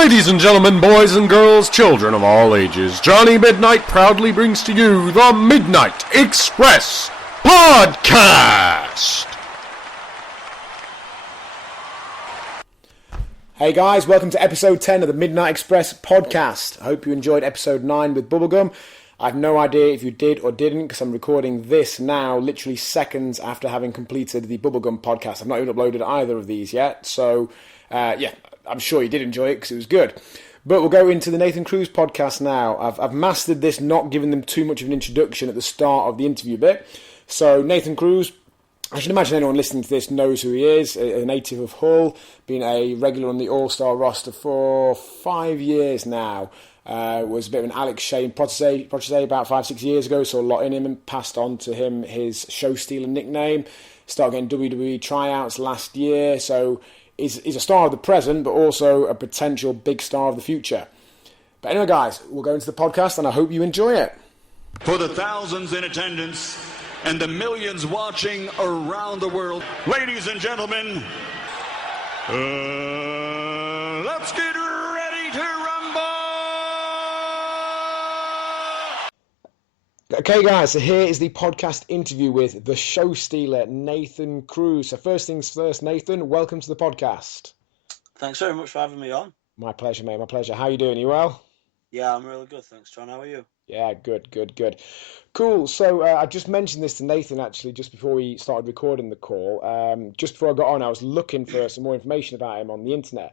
Ladies and gentlemen, boys and girls, children of all ages, Johnny Midnight proudly brings to you the Midnight Express Podcast! Hey guys, welcome to episode 10 of the Midnight Express Podcast. I hope you enjoyed episode 9 with Bubblegum. I have no idea if you did or didn't, because I'm recording this now literally seconds after having completed the Bubblegum podcast. I've not even uploaded either of these yet, so I'm sure you did enjoy it because it was good. But we'll go into the Nathan Cruz podcast now. I've mastered this, not giving them too much of an introduction at the start of the interview bit. So Nathan Cruz, I should imagine anyone listening to this knows who he is, a native of Hull, been a regular on the All-Star roster for 5 years now. Was a bit of an Alex Shane protege about 5-6 years ago, saw a lot in him and passed on to him his show stealer nickname. Started getting WWE tryouts last year, so he's a star of the present, but also a potential big star of the future. But anyway, guys, we'll go into the podcast, and I hope you enjoy it. For the thousands in attendance and the millions watching around the world, ladies and gentlemen, let's get ready to rumble! Okay, guys, so here is the podcast interview with the show stealer, Nathan Cruz. So first things first, Nathan, welcome to the podcast. Thanks very much for having me on. My pleasure, mate, my pleasure. How are you doing? You well? Yeah, I'm really good, thanks, John. How are you? Yeah, good. Cool, so I just mentioned this to Nathan, actually, just before we started recording the call. Just before I got on, I was looking for some more information about him on the internet.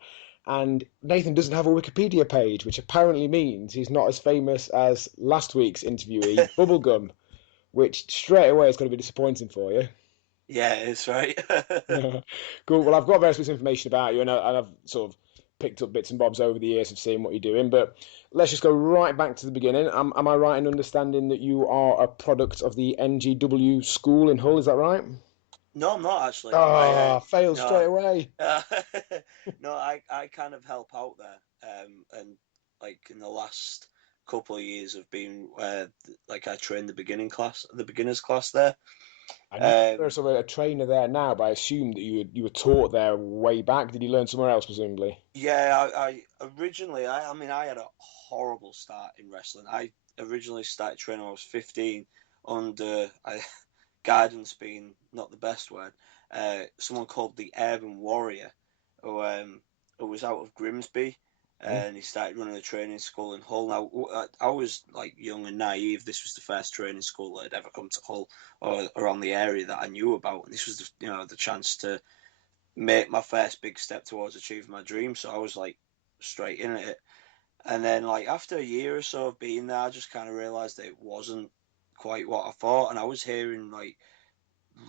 And Nathan doesn't have a Wikipedia page, which apparently means he's not as famous as last week's interviewee, Bubblegum, which straight away is going to be disappointing for you. Yeah, it's right. Cool. Well, I've got various bits of information about you, and I've sort of picked up bits and bobs over the years of seeing what you're doing. But let's just go right back to the beginning. Am I right in understanding that you are a product of the NGW school in Hull? Is that right? No, I'm not actually. Failed straight away. No, I kind of help out there, and like in the last couple of years I've been I trained the beginners class there. I know there's sort of a trainer there now, but I assume that you were taught there way back. Did you learn somewhere else, presumably? Yeah, I originally, I had a horrible start in wrestling. I originally started training when I was 15 under guidance being not the best word. Someone called the Urban Warrior, who was out of Grimsby, and he started running a training school in Hull. Now, I was like young and naive. This was the first training school that had ever come to Hull or around the area that I knew about, and this was the chance to make my first big step towards achieving my dream. So I was like straight in at it, and then like after a year or so of being there, I just kind of realised that it wasn't quite what I thought, and I was hearing like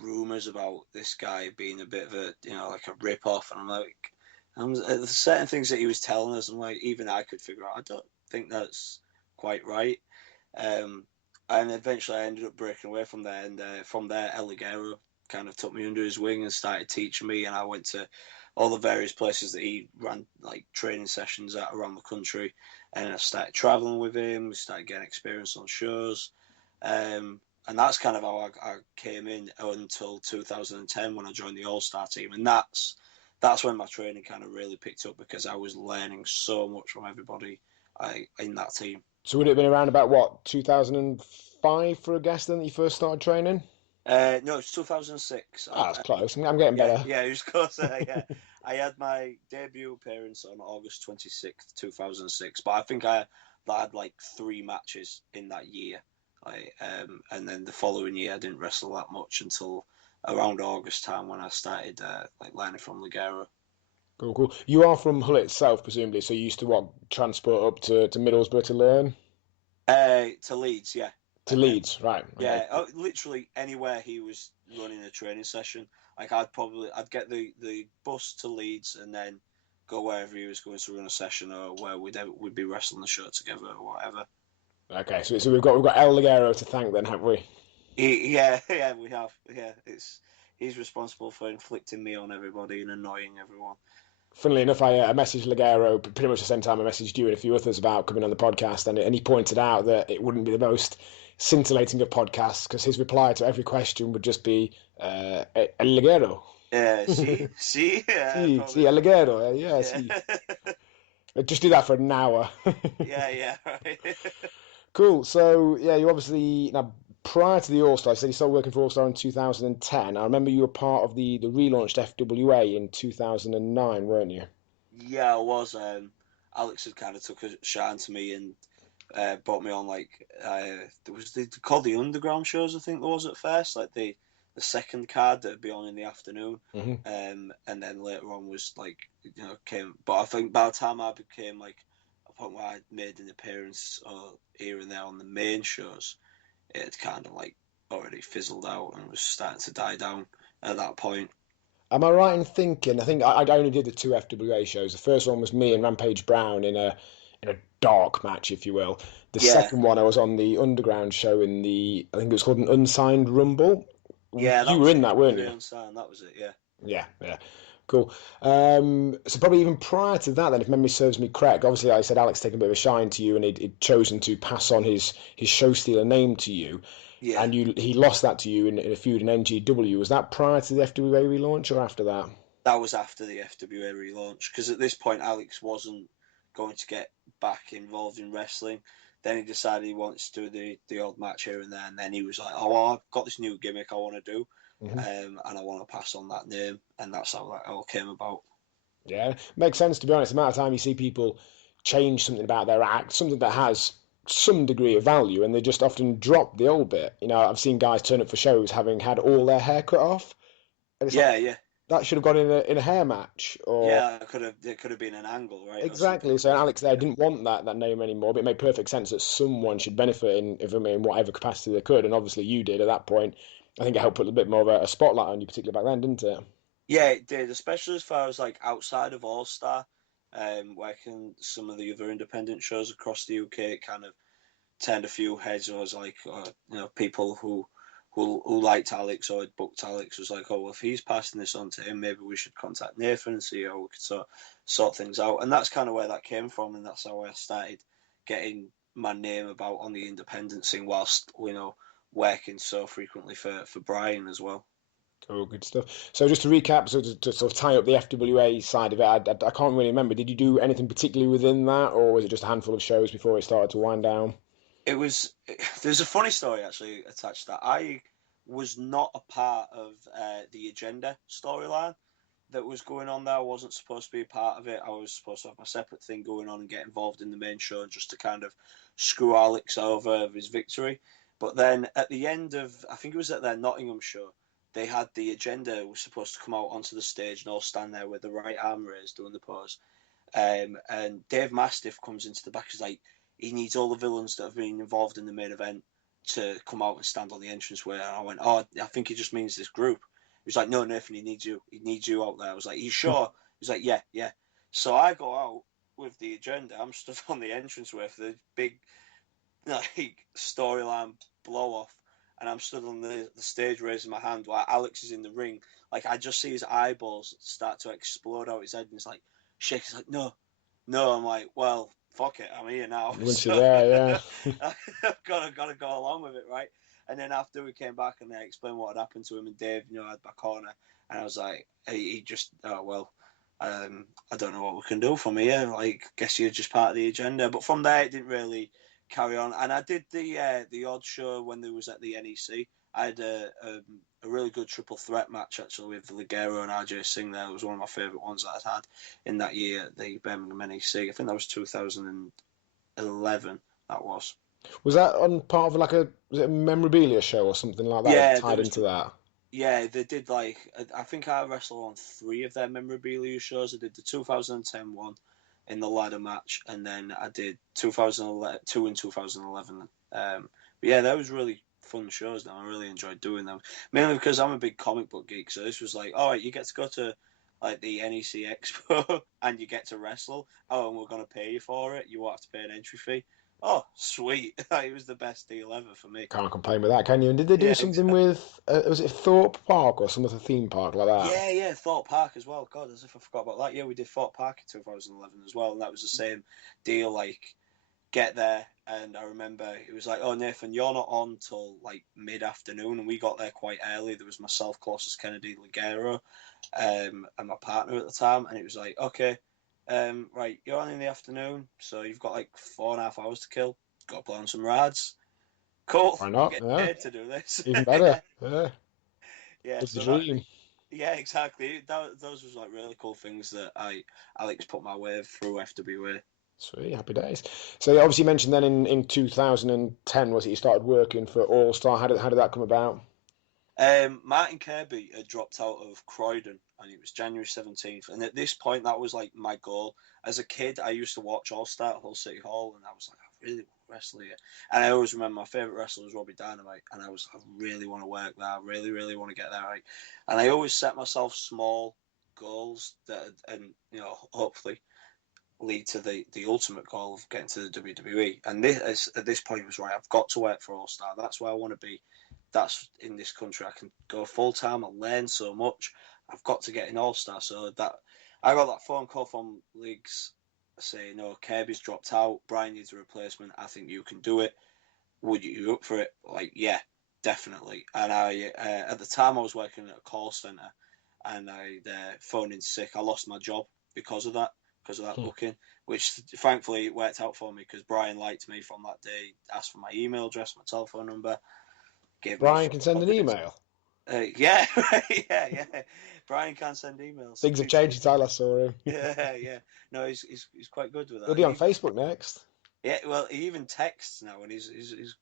rumors about this guy being a bit of a like a rip off, and I'm like, there's certain things that he was telling us, and like even I could figure out I don't think that's quite right, and eventually I ended up breaking away from there, and from there El Ligero kind of took me under his wing and started teaching me, and I went to all the various places that he ran like training sessions at around the country, and I started traveling with him. We started getting experience on shows. And that's kind of how I came in until 2010 when I joined the All-Star team. And that's when my training kind of really picked up, because I was learning so much from everybody in that team. So would it have been around about, what, 2005 for a guess then that you first started training? No, it's 2006. That's close. I'm getting better. Yeah, it was close. Yeah. I had my debut appearance on August 26th, 2006. But I think I had like 3 matches in that year. And then the following year I didn't wrestle that much until around August time when I started learning from Ligero. Cool. You are from Hull itself, presumably, so you used to transport up to Middlesbrough to learn? To Leeds, yeah. To Leeds, right. Yeah, literally anywhere he was running a training session. Like I'd get the bus to Leeds and then go wherever he was going to run a session, or where we'd be wrestling the show together or whatever. Okay, so we've got El Ligero to thank then, have we? Yeah, we have. Yeah, he's responsible for inflicting me on everybody and annoying everyone. Funnily enough, I messaged Ligero pretty much the same time I messaged you and a few others about coming on the podcast, and he pointed out that it wouldn't be the most scintillating of podcasts, because his reply to every question would just be El Ligero. Sí, sí, El Ligero, yeah, sí. Just do that for an hour. Yeah, right. Cool. So yeah, you obviously now prior to the All Star, you said you started working for All Star in 2010. I remember you were part of the relaunched FWA in 2009, weren't you? Yeah, I was. Alex had kind of took a shine to me and brought me on there was they called the underground shows, I think there was at first, like the second card that would be on in the afternoon, Hmm. and then later on was like came. But I think by the time I became like a point where I made an appearance here and there on the main shows, it had kind of like already fizzled out and was starting to die down at that point. Am I right in thinking? I think I only did the two FWA shows. The first one was me and Rampage Brown in a dark match, if you will. The Yeah, second one, I was on the underground show in I think it was called an Unsigned Rumble. yeah, You that were was in it. that, weren't Andre you? Unsigned, that was it. Yeah. Yeah, yeah. Cool. So probably even prior to that, then, if memory serves me correct, obviously I said Alex taken a bit of a shine to you, and he'd chosen to pass on his show stealer name to you, Yeah, and he lost that to you in a feud in NGW. Was that prior to the FWA relaunch or after that? that was after the FWA relaunch because at this point Alex wasn't going to get back involved in wrestling. Then he decided he wants to do the odd match here and there, and then he was like, "Oh, well, I've got this new gimmick I want to do, Hmm. and I want to pass on that name," and that's how that all came about. Yeah, makes sense to be honest. The amount of time you see people change something about their act, something that has some degree of value, and they just often drop the old bit. I've seen guys turn up for shows having had all their hair cut off, and it's like Yeah, yeah, that should have gone in a hair match, or yeah. It could have been an angle, right, or something exactly. So crazy. Alex there didn't want that name anymore, but it made perfect sense that someone should benefit in whatever capacity they could, and obviously you did at that point. I think it helped put a bit more of a spotlight on you, particularly back then, didn't it? Yeah, it did, especially as far as like outside of All Star, working some of the other independent shows across the UK. It kind of turned a few heads. I was like, people who liked Alex or had booked Alex was like, oh, well, if he's passing this on to him, maybe we should contact Nathan and see how we could sort things out. And that's kind of where that came from, and that's how I started getting my name about on the independent scene, whilst working so frequently for Brian as well. Oh, good stuff. So just to recap, so to sort of tie up the FWA side of it, I can't really remember. Did you do anything particularly within that, or was it just a handful of shows before it started to wind down? It was there's a funny story actually attached to that. I was not a part of the agenda storyline that was going on there. I wasn't supposed to be a part of it. I was supposed to have my separate thing going on and get involved in the main show just to kind of screw Alex over of his victory. But then at the end of, I think it was at their Nottingham show, they had the agenda was supposed to come out onto the stage and all stand there with the right arm raised doing the pose. And Dave Mastiff comes into the back. He's like, he needs all the villains that have been involved in the main event to come out and stand on the entranceway. And I went, oh, I think he just means this group. He was like, no, Nathan, he needs you. He needs you out there. I was like, you sure? He was like, yeah, yeah. So I go out with the agenda. I'm stood on the entranceway for the big like storyline blow off. And I'm stood on the stage raising my hand while Alex is in the ring. Like, I just see his eyeballs start to explode out his head. And it's like, shake. He's like, no, no. I'm like, well, fuck it. I'm here now. Once you're So there, yeah. I've got to go along with it, right? And then after we came back and they explained what had happened to him and Dave, had my corner. And I was like, he just, oh, well, I don't know what we can do from here. Like, guess you're just part of the agenda. But from there, it didn't really carry on. And I did the odd show when there was at the NEC. I had a really good triple threat match actually with Ligero and RJ Singh there. It was one of my favourite ones that I'd had in that year at the Birmingham NEC. I think that was 2011. That was. Was that on part of like was it a memorabilia show or something like that Yeah, there tied was. into that? Yeah, they did like I think I wrestled on three of their memorabilia shows. I did the 2010 one in the ladder match, and then I did 2011 two in 2011. But yeah, that was really fun shows. Now I really enjoyed doing them, mainly because I'm a big comic book geek. So this was like, all right, you get to go to like the NEC Expo and you get to wrestle. Oh, and we're gonna pay you for it. You won't have to pay an entry fee. Oh, sweet! It was the best deal ever for me. Can't complain with that, can you? And did they do Yeah, something with was it Thorpe Park or some other theme park like that? yeah, Thorpe Park as well. God, as if I forgot about that. Yeah, we did Thorpe Park in 2011 as well, and that was the same deal. Like, get there, and I remember it was like, "Oh, Nathan, you're not on till like mid-afternoon," and we got there quite early. There was myself, Colossus Kennedy, Ligero, and my partner at the time, and it was like, "Okay, right, you're on in the afternoon, so you've got like 4.5 hours to kill. Got to play on some rads. Cool. Why I'm not? getting Yeah, paid to do this. even better. Yeah, Yeah, it's the so that dream. yeah, exactly. Those was like really cool things that Alex put my way through FWA. Sweet, happy days. So you obviously mentioned then in 2010 was it you started working for All Star? How did that come about? Martin Kirby had dropped out of Croydon, and it was January 17th. And at this point, that was like my goal. As a kid, I used to watch All Star at Hull City Hall, and I was like, I really want to wrestle here. And I always remember my favourite wrestler was Robbie Dynamite, and I really want to work there. I really, really want to get there. Right? And I always set myself small goals that, and hopefully lead to the ultimate goal of getting to the WWE. And this at this point was right. I've got to work for All Star. That's where I want to be. That's in this country. I can go full time. I'll learn so much. I've got to get in All Star. So that I got that phone call from Leagues saying, "No, Kirby's dropped out. Brian needs a replacement. I think you can do it. Would you up for it?" Like, yeah, definitely. And I at the time I was working at a call center, and I phoned in sick. I lost my job because of that. Because of that booking, which thankfully worked out for me because Brian liked me from that day, asked for my email address, my telephone number, gave me Brian can send an email. yeah, yeah. Brian can send emails. Things have changed since I last saw him. Yeah. No, he's quite good with that. He'll be on Facebook next. Yeah, well, he even texts now, and he's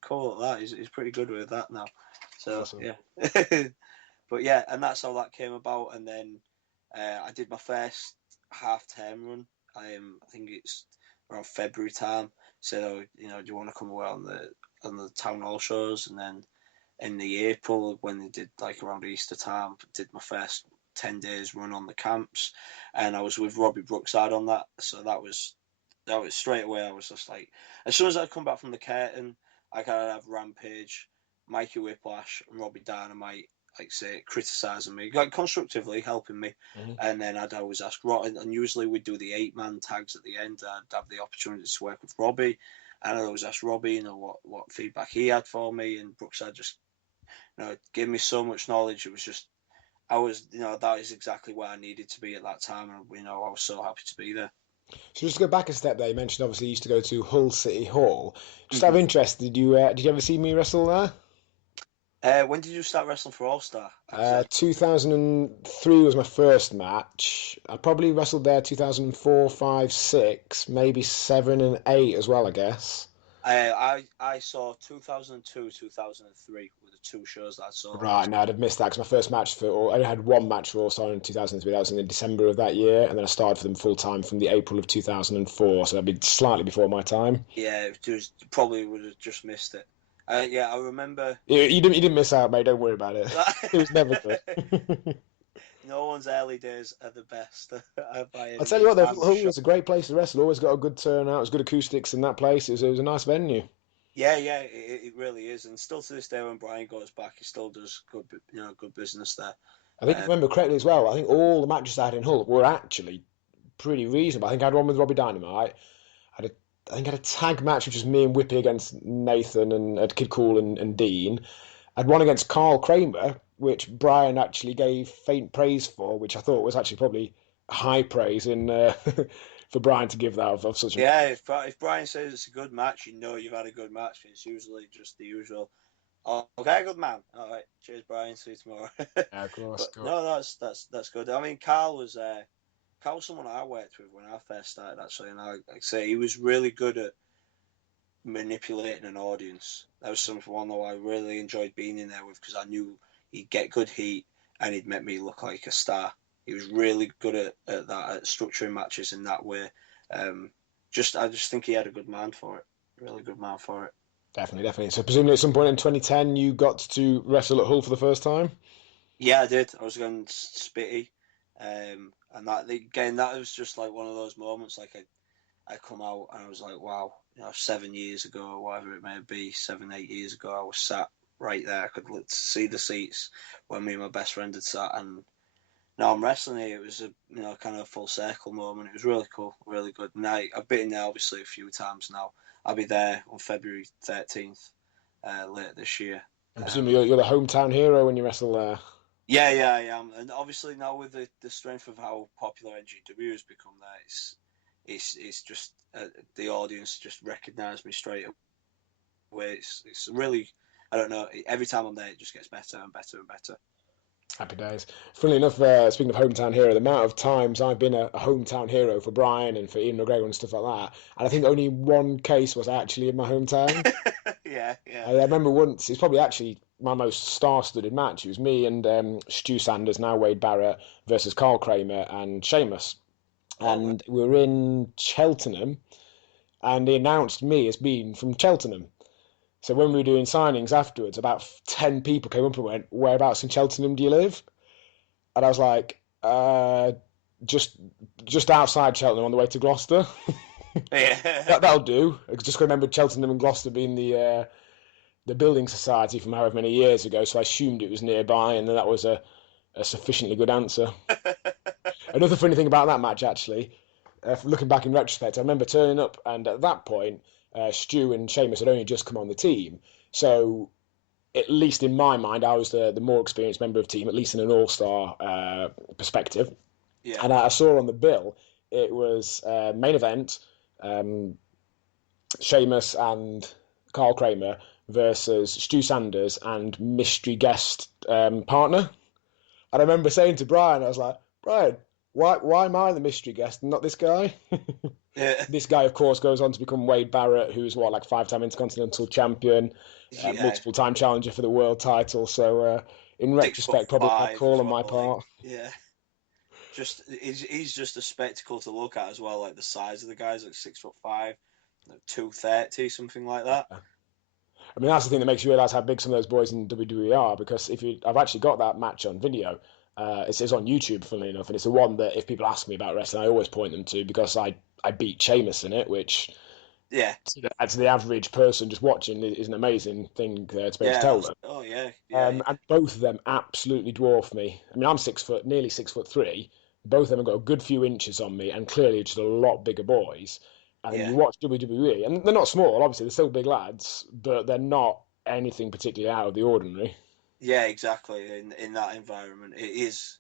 cool at that. He's pretty good with that now. So Awesome. yeah, but yeah, and that's how that came about. And then I did my first half-term run. I think it's around February time. Said, "Oh, do you want to come away on the town hall shows?" And then in the April when they did like around Easter time, did my first 10 days run on the camps, and I was with Robbie Brookside on that. So that was straight away. I was just like, as soon as I come back from the curtain, I gotta have Rampage, Mikey Whiplash, and Robbie Dynamite, like say criticising me, like constructively helping me, and then I'd always ask Robbie, and usually we'd do the 8-man tags at the end. I'd have the opportunity to work with Robbie, and I'd always ask Robbie, what feedback he had for me, and Brookside just, gave me so much knowledge. It was just, I was, that is exactly where I needed to be at that time, and I was so happy to be there. So just to go back a step there, you mentioned obviously you used to go to Hull City Hall. Just out of interest, did you ever see me wrestle there? When did you start wrestling for All Star? 2003 was my first match. I probably wrestled there 2004, 5, 6, maybe 7 and 8 as well, I guess. I saw 2002, 2003 were the two shows that I saw. Right, no, I'd have missed that because my first match I only had one match for All Star in 2003. That was in December of that year, and then I started for them full time from the April of 2004. So that'd be slightly before my time. Yeah, probably would have just missed it. Yeah, I remember. You didn't miss out, mate. Don't worry about it. It was never good. No one's early days are the best. I'll tell you what, though, Hull was a great place to wrestle. Always got a good turnout. It was good acoustics in that place. It was a nice venue. Yeah, it really is. And still to this day, when Brian goes back, he still does good business there. I think if I remember correctly as well, I think all the matches I had in Hull were actually pretty reasonable. I think I had one with Robbie Dynamite. I think I had a tag match, which was me and Whippy against Nathan and Kid Cool and Dean. I had one against Carl Kramer, which Brian actually gave faint praise for, which I thought was actually probably high praise for Brian to give that of such a... Yeah, if Brian says it's a good match, you've had a good match. It's usually just the usual, "Oh, okay, good man. All right, cheers, Brian. See you tomorrow." Yeah, of course. No, that's good. I mean, Carl was someone I worked with when I first started, actually, and like I say, he was really good at manipulating an audience. That was someone that I really enjoyed being in there with because I knew he'd get good heat and he'd make me look like a star. He was really good at that, at structuring matches in that way. I just think he had a good mind for it. Really good mind for it. Definitely. So presumably at some point in 2010 you got to wrestle at Hull for the first time? Yeah, I did. I was going Spitty. And that was just like one of those moments. Like I come out and I was like, wow, 7 years ago, or whatever it may be, 7, 8 years ago, I was sat right there. I could see the seats when me and my best friend had sat, and now I'm wrestling here. It was a kind of a full circle moment. It was really cool, really good. And I've been there obviously a few times now. I'll be there on February 13th later this year. I presume you're the hometown hero when you wrestle there. Yeah, I am. And obviously now with the strength of how popular NGW has become there, it's just the audience just recognise me straight away. It's really, I don't know. Every time I'm there, it just gets better and better and better. Happy days. Funnily enough, speaking of hometown hero, the amount of times I've been a hometown hero for Brian and for Ian McGregor and stuff like that, and I think only one case was actually in my hometown. Yeah. I remember once, it's probably actually my most star-studded match. It was me and Stu Sanders, now Wade Barrett, versus Carl Kramer and Sheamus. And we were in Cheltenham, and he announced me as being from Cheltenham. So when we were doing signings afterwards, about 10 people came up and went, "Whereabouts in Cheltenham do you live?" And I was like, just outside Cheltenham on the way to Gloucester." Yeah. That'll do. I just remembered Cheltenham and Gloucester being the building society from however many years ago, so I assumed it was nearby, and that was a sufficiently good answer. Another funny thing about that match, actually, looking back in retrospect, I remember turning up, and at that point, Stu and Sheamus had only just come on the team. So, at least in my mind, I was the more experienced member of the team, at least in an all-star perspective. Yeah. And I saw on the bill, it was main event, Sheamus and Carl Kramer versus Stu Sanders and mystery guest partner. And I remember saying to Brian, I was like, "Brian, why am I the mystery guest and not this guy?" Yeah. This guy, of course, goes on to become Wade Barrett, who's like 5-time Intercontinental Champion, multiple-time challenger for the world title. So, in retrospect, probably a call on my part. Yeah. He's just a spectacle to look at as well. Like the size of the guys, like 6'5", like 230, something like that. I mean, that's the thing that makes you realise how big some of those boys in WWE are. Because I've actually got that match on video. It's on YouTube, funnily enough, and it's the one that if people ask me about wrestling, I always point them to because I beat Sheamus in it, which to the average person just watching is an amazing thing to be able to tell them. Oh yeah. And both of them absolutely dwarf me. I mean, I'm 6 foot, nearly 6'3". Both of them have got a good few inches on me, and clearly just a lot bigger boys. And then you watch WWE, and they're not small. Obviously, they're still big lads, but they're not anything particularly out of the ordinary. Yeah, exactly. In that environment, it is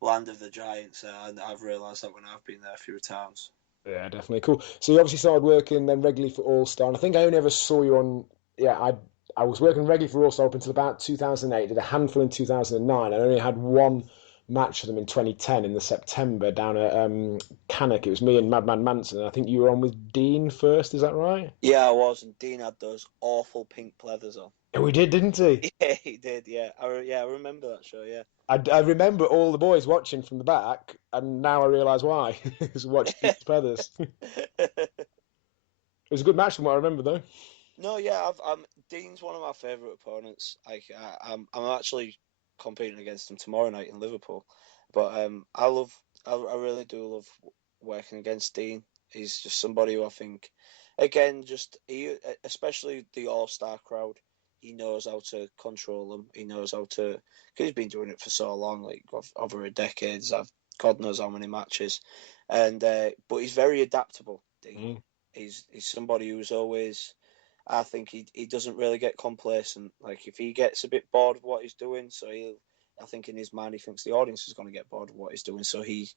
land of the giants, and I've realised that when I've been there a few times. Yeah, definitely cool. So you obviously started working then regularly for All Star, and I think I only ever saw you on. Yeah, I was working regularly for All Star up until about 2008. Did a handful in 2009. I only had one match for them in 2010 in the September down at Cannock. It was me and Madman Manson, and I think you were on with Dean first. Is that right? Yeah, I was, and Dean had those awful pink pleathers on. Yeah, we did, didn't he? Yeah, he did. Yeah, I remember that show. Yeah, I remember all the boys watching from the back, and now I realise why. Because watch Pete's feathers. It was a good match from what I remember, though. No, yeah, Dean's one of my favourite opponents. I'm actually competing against him tomorrow night in Liverpool, but I really do love working against Dean. He's just somebody who I think, again, especially the All-Star crowd, he knows how to control them. He knows how to, because he's been doing it for so long, like over a decade. God knows how many matches, and but he's very adaptable. Dean, he's somebody who's always. I think he doesn't really get complacent. Like if he gets a bit bored of what he's doing, I think in his mind he thinks the audience is going to get bored of what he's doing, so he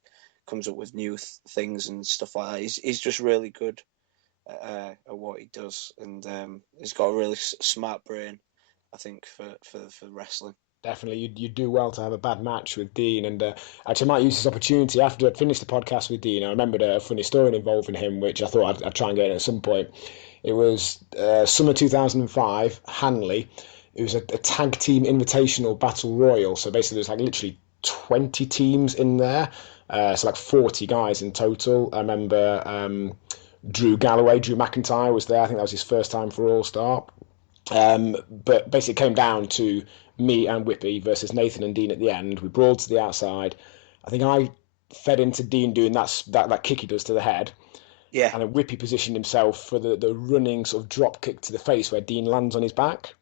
comes up with new things and stuff like that. He's just really good at what he does, and he's got a really smart brain, I think, for wrestling. Definitely, you do well to have a bad match with Dean, and actually I might use this opportunity after I'd finished the podcast with Dean. I remembered a funny story involving him, which I thought I'd try and get in at some point. It was summer 2005, Hanley. It was a tag team invitational battle royal. So basically there's like literally 20 teams in there. So like 40 guys in total. I remember Drew McIntyre was there. I think that was his first time for All-Star. But basically it came down to me and Whippy versus Nathan and Dean at the end. We brawled to the outside. I think I fed into Dean doing that kick he does to the head. Yeah. And then Whippy positioned himself for the running sort of drop kick to the face where Dean lands on his back.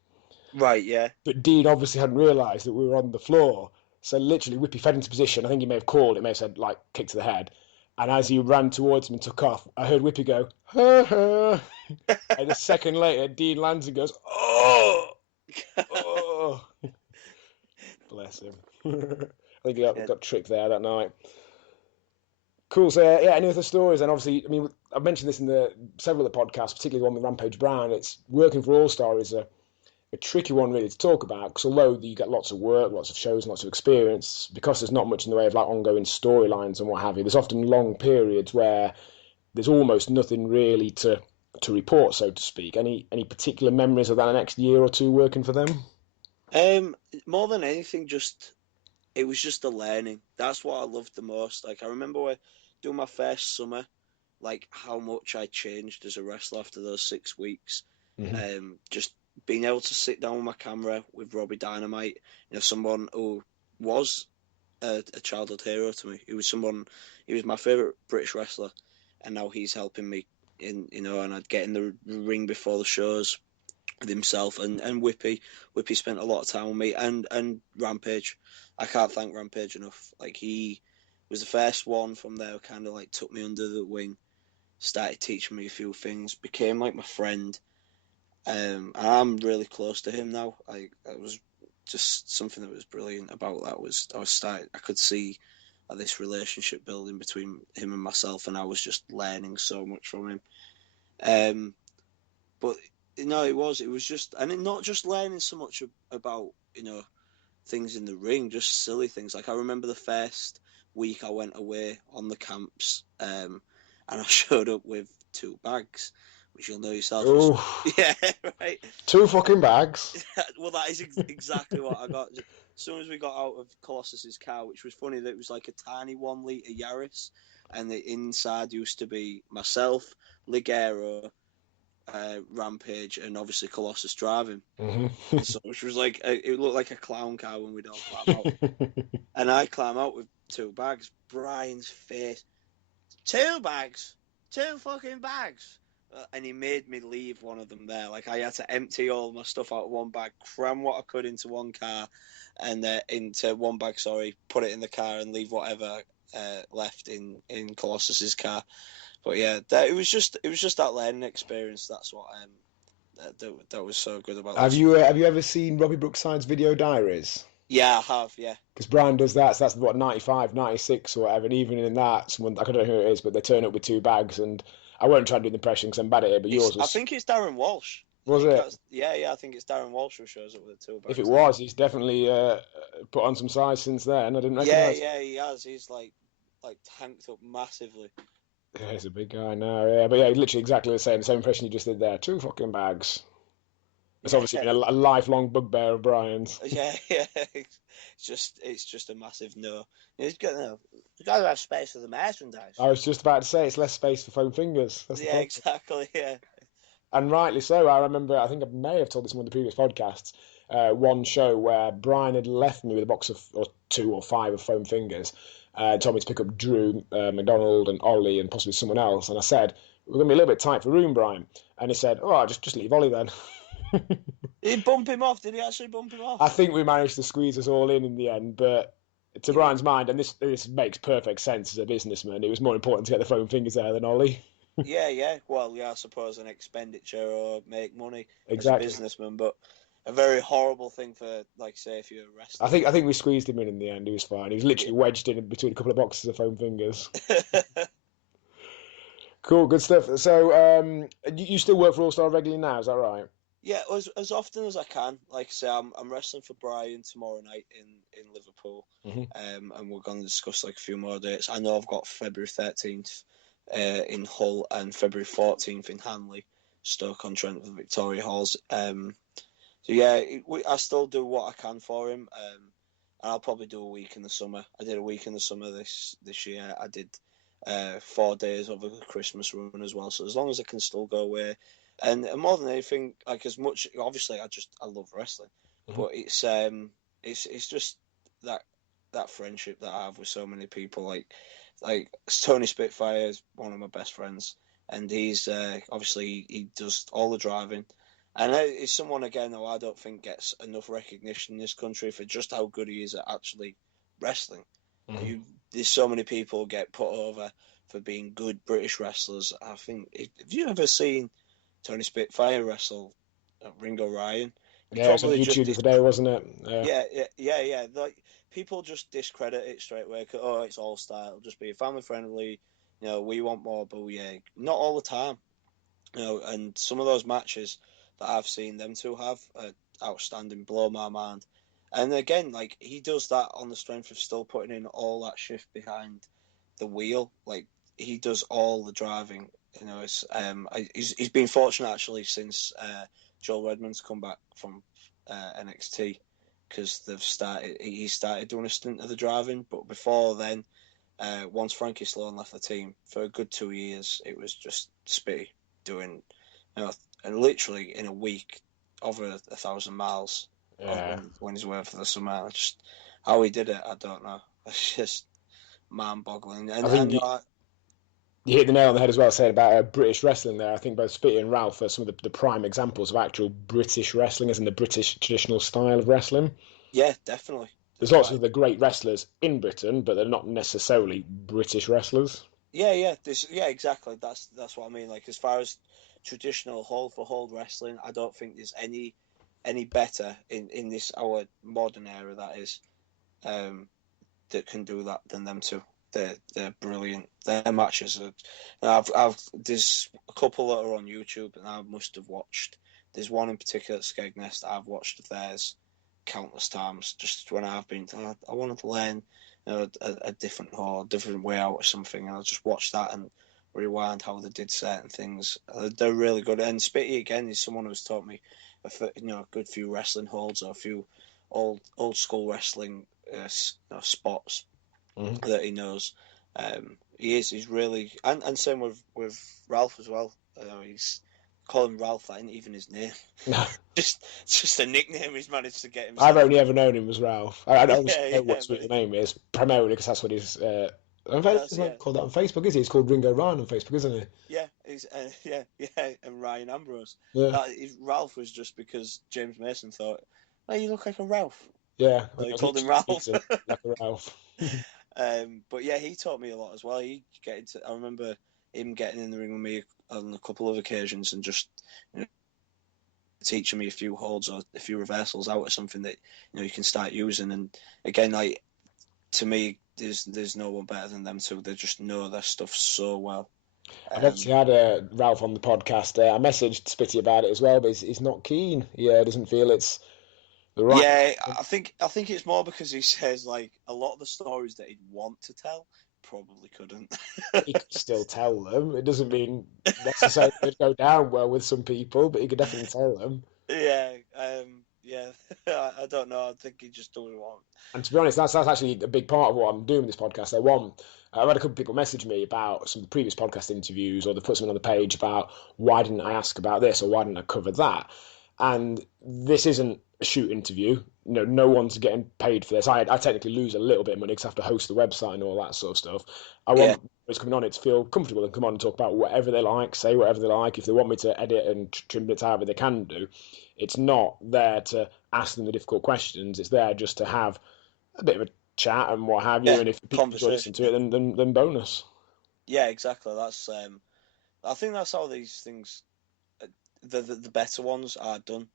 Right, yeah. But Dean obviously hadn't realised that we were on the floor. So literally Whippy fed into position. I think he may have called, it may have said like kick to the head. And as he ran towards him and took off, I heard Whippy go, "Ha ha." And a second later, Dean lands and goes, "Oh! Oh!" Bless him. I think he got tricked there that night. Cool. So yeah, any other stories? And obviously, I mean, I've mentioned this in several of the podcasts, particularly the one with Rampage Brown. It's working for All Star is a tricky one really to talk about, because although you get lots of work, lots of shows, lots of experience, because there's not much in the way of like ongoing storylines and what have you, there's often long periods where there's almost nothing really to report, so to speak. Any particular memories of that next year or two working for them? More than anything, it was just the learning. That's what I loved the most. Like, I remember doing my first summer, like how much I changed as a wrestler after those 6 weeks. Just being able to sit down with my camera with Robbie Dynamite, someone who was a childhood hero to me. He was my favourite British wrestler, and now he's helping me and I'd get in the ring before the shows with himself and Whippy. Whippy spent a lot of time with me, and Rampage. I can't thank Rampage enough. Like, he was the first one from there who kind of like took me under the wing, started teaching me a few things, became like my friend. And I'm really close to him now. It was just something that was brilliant about that. I could see this relationship building between him and myself, and I was just learning so much from him. But it was just, and not just learning so much about things in the ring, just silly things. Like, I remember the first week I went away on the camps, and I showed up with 2 bags, which you'll know yourself. Yeah, right. 2 fucking bags. Well, that is exactly what I got. As soon as we got out of Colossus's car, which was funny that it was like a tiny 1-litre Yaris, and the inside used to be myself, Ligero, Rampage, and obviously Colossus driving. So, which was like, it looked like a clown car when we'd all climb out. And I climb out with 2 bags. Brian's face. 2 bags? 2 fucking bags? And he made me leave one of them there. Like, I had to empty all my stuff out of one bag, cram what I could into one car, and into one bag, put it in the car and leave whatever left in Colossus's car. But yeah, it was just that learning experience. That's what that was so good about. Have you ever seen Robbie Brookside's video diaries? Yeah, I have. Yeah, because Brian does that. So that's what, 95, 96 or whatever. And even in that, someone, I don't know who it is, but they turn up with 2 bags. And I won't try to do the impression because I'm bad at it. But yours was. I think it's Darren Walsh. Was it? Yeah. I think it's Darren Walsh who shows up with 2 bags. If it was, he's definitely put on some size since then. I didn't recognise. Yeah, he has. He's like tanked up massively. Yeah, he's a big guy now, yeah. But yeah, literally exactly the same impression you just did there. 2 fucking bags. It's obviously been a lifelong bugbear of Brian's. Yeah. It's just a massive no. You've got to have space for the merchandise. I was just about to say, it's less space for foam fingers. Yeah, exactly, yeah. And rightly so. I remember, I think I may have told this in one of the previous podcasts, one show where Brian had left me with a box of 2 or 5 of foam fingers. Told me to pick up Drew, McDonald and Ollie and possibly someone else. And I said, we're going to be a little bit tight for room, Brian. And he said, just leave Ollie then. Did he bump him off? Did he actually bump him off? I think we managed to squeeze us all in the end. But to Brian's mind, and this makes perfect sense as a businessman, it was more important to get the foam fingers there than Ollie. Yeah. Well, yeah, I suppose an expenditure or make money exactly. As a businessman. But a very horrible thing for, like, say, if you're a wrestler. I think we squeezed him in the end. He was fine. He was literally wedged in between a couple of boxes of foam fingers. Cool, good stuff. So, you still work for All Star regularly now? Is that right? Yeah, as often as I can. Like I say, I'm wrestling for Brian tomorrow night in Liverpool, and we're going to discuss like a few more dates. I know I've got February 13th in Hull and February 14th in Hanley, Stoke-on-Trent, the Victoria Halls. So yeah, I still do what I can for him, and I'll probably do a week in the summer. I did a week in the summer this year. I did 4 days over the Christmas run as well. So as long as I can still go away, and more than anything, like, as much, obviously I love wrestling, but it's just that friendship that I have with so many people. Like Tony Spitfire is one of my best friends, and he's obviously he does all the driving. And he's someone, again, who I don't think gets enough recognition in this country for just how good he is at actually wrestling. There's so many people who get put over for being good British wrestlers. I think, have you ever seen Tony Spitfire wrestle Ringo Ryan? Yeah, it's on YouTube today, wasn't it? Yeah. Like, people just discredit it straight away. Oh, it's All Star. It'll just be family friendly. We want more, but yeah, not all the time. And some of those matches that I've seen them two have are outstanding, blow my mind. And again, like, he does that on the strength of still putting in all that shift behind the wheel. Like, he does all the driving. He's been fortunate actually since Joel Redmond's come back from NXT, because he started doing a stint of the driving. But before then, once Frankie Sloan left the team for a good 2 years, it was just Spitty doing, and literally in a week over 1,000 miles. Yeah. When he's away for the summer. Just how he did it, I don't know. It's just mind-boggling. And you hit the nail on the head as well, saying about British wrestling there. I think both Spitty and Ralph are some of the prime examples of actual British wrestling, as in the British traditional style of wrestling. Yeah, definitely. There's lots of the great wrestlers in Britain, but they're not necessarily British wrestlers. Yeah. Exactly. That's what I mean. Like, as far as traditional hold for hold wrestling, I don't think there's any better in this our modern era, that is, that can do that than them two. They're brilliant. Their matches are. There's a couple that are on YouTube, and I must have watched. There's one in particular at Skegness that I've watched of theirs countless times. Just when I've been, I wanted to learn, a different hold, different way out or something, and I just watched that and rewind how they did certain things. They're really good. And Spitty again is someone who's taught me a good few wrestling holds, or a few old school wrestling spots that he knows. He's really, and same with Ralph as well. He's calling Ralph, that isn't even his name. No. just a nickname he's managed to get himself. I've only ever known him as Ralph. I don't know what his but name is, primarily because that's what he's. He's not called that on Facebook, is he? He's called Ringo Ryan on Facebook, isn't he? Yeah, he's and Ryan Ambrose. Yeah. Ralph was just because James Mason thought, "Oh, you look like a Ralph." Yeah, So he called him Ralph. Like a Ralph. But yeah, he taught me a lot as well. I remember him getting in the ring with me on a couple of occasions and just teaching me a few holds or a few reversals out of something that you can start using. And again, like, to me, there's no one better than them two. They just know their stuff so well. I've actually had Ralph on the podcast. I messaged Spitty about it as well, but he's not keen. Yeah, doesn't feel it's the right. Yeah, I think it's more because he says, like, a lot of the stories that he'd want to tell probably couldn't. He could still tell them. It doesn't mean necessarily it'd go down well with some people, but he could definitely tell them. Yeah, I don't know. I think he just doesn't want. And to be honest, that's actually a big part of what I'm doing with this podcast. I've had a couple of people message me about some of the previous podcast interviews, or they've put something on the page about why didn't I ask about this, or why didn't I cover that. And this isn't a shoot interview. No one's getting paid for this. I technically lose a little bit of money because I have to host the website and all that sort of stuff. I want whoever's coming on it to feel comfortable and come on and talk about whatever they like, say whatever they like. If they want me to edit and trim bits out of it, they can do. It's not there to ask them the difficult questions. It's there just to have a bit of a chat and what have you. And if people listen to it, then bonus. Yeah, exactly. That's I think that's how these things, the better ones, are done.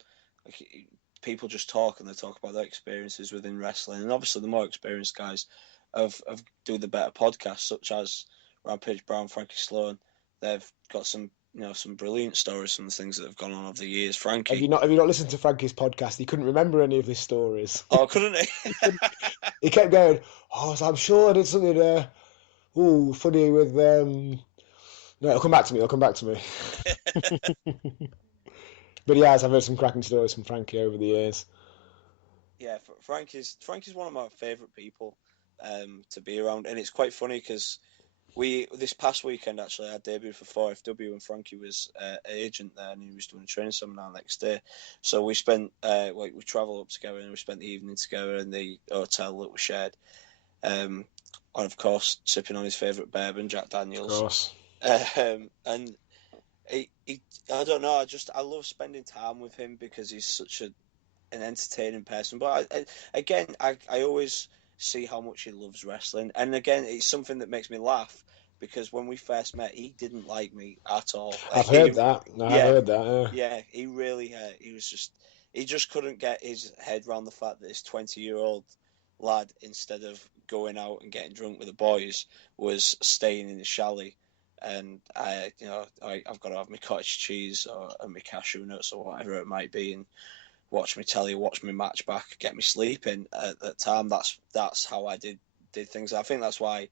Like, people just talk, and they talk about their experiences within wrestling. And obviously, the more experienced guys do the better podcasts, such as Rampage Brown, Frankie Sloan. They've got some brilliant stories from the things that have gone on over the years. Frankie, have you not listened to Frankie's podcast? He couldn't remember any of his stories. Oh, couldn't he? He kept going, so I'm sure I did something funny with no, it'll come back to me. But yeah, I've heard some cracking stories from Frankie over the years. Yeah, Frankie's one of my favourite people to be around, and it's quite funny because this past weekend actually I debuted for 4FW, and Frankie was an agent there, and he was doing a training seminar next day. So we spent we travelled up together, and we spent the evening together in the hotel that we shared, and of course sipping on his favourite bourbon, Jack Daniels. Of course. And I don't know. I love spending time with him because he's such an entertaining person. But I always see how much he loves wrestling, and again, it's something that makes me laugh because when we first met, he didn't like me at all. I've heard that. Yeah, he really. He was just. he just couldn't get his head around the fact that this 20-year-old lad, instead of going out and getting drunk with the boys, was staying in the chalet. And I've got to have my cottage cheese or my cashew nuts or whatever it might be, and watch me telly, watch me match back, get me sleeping. At that time, that's how I did things. I think that's why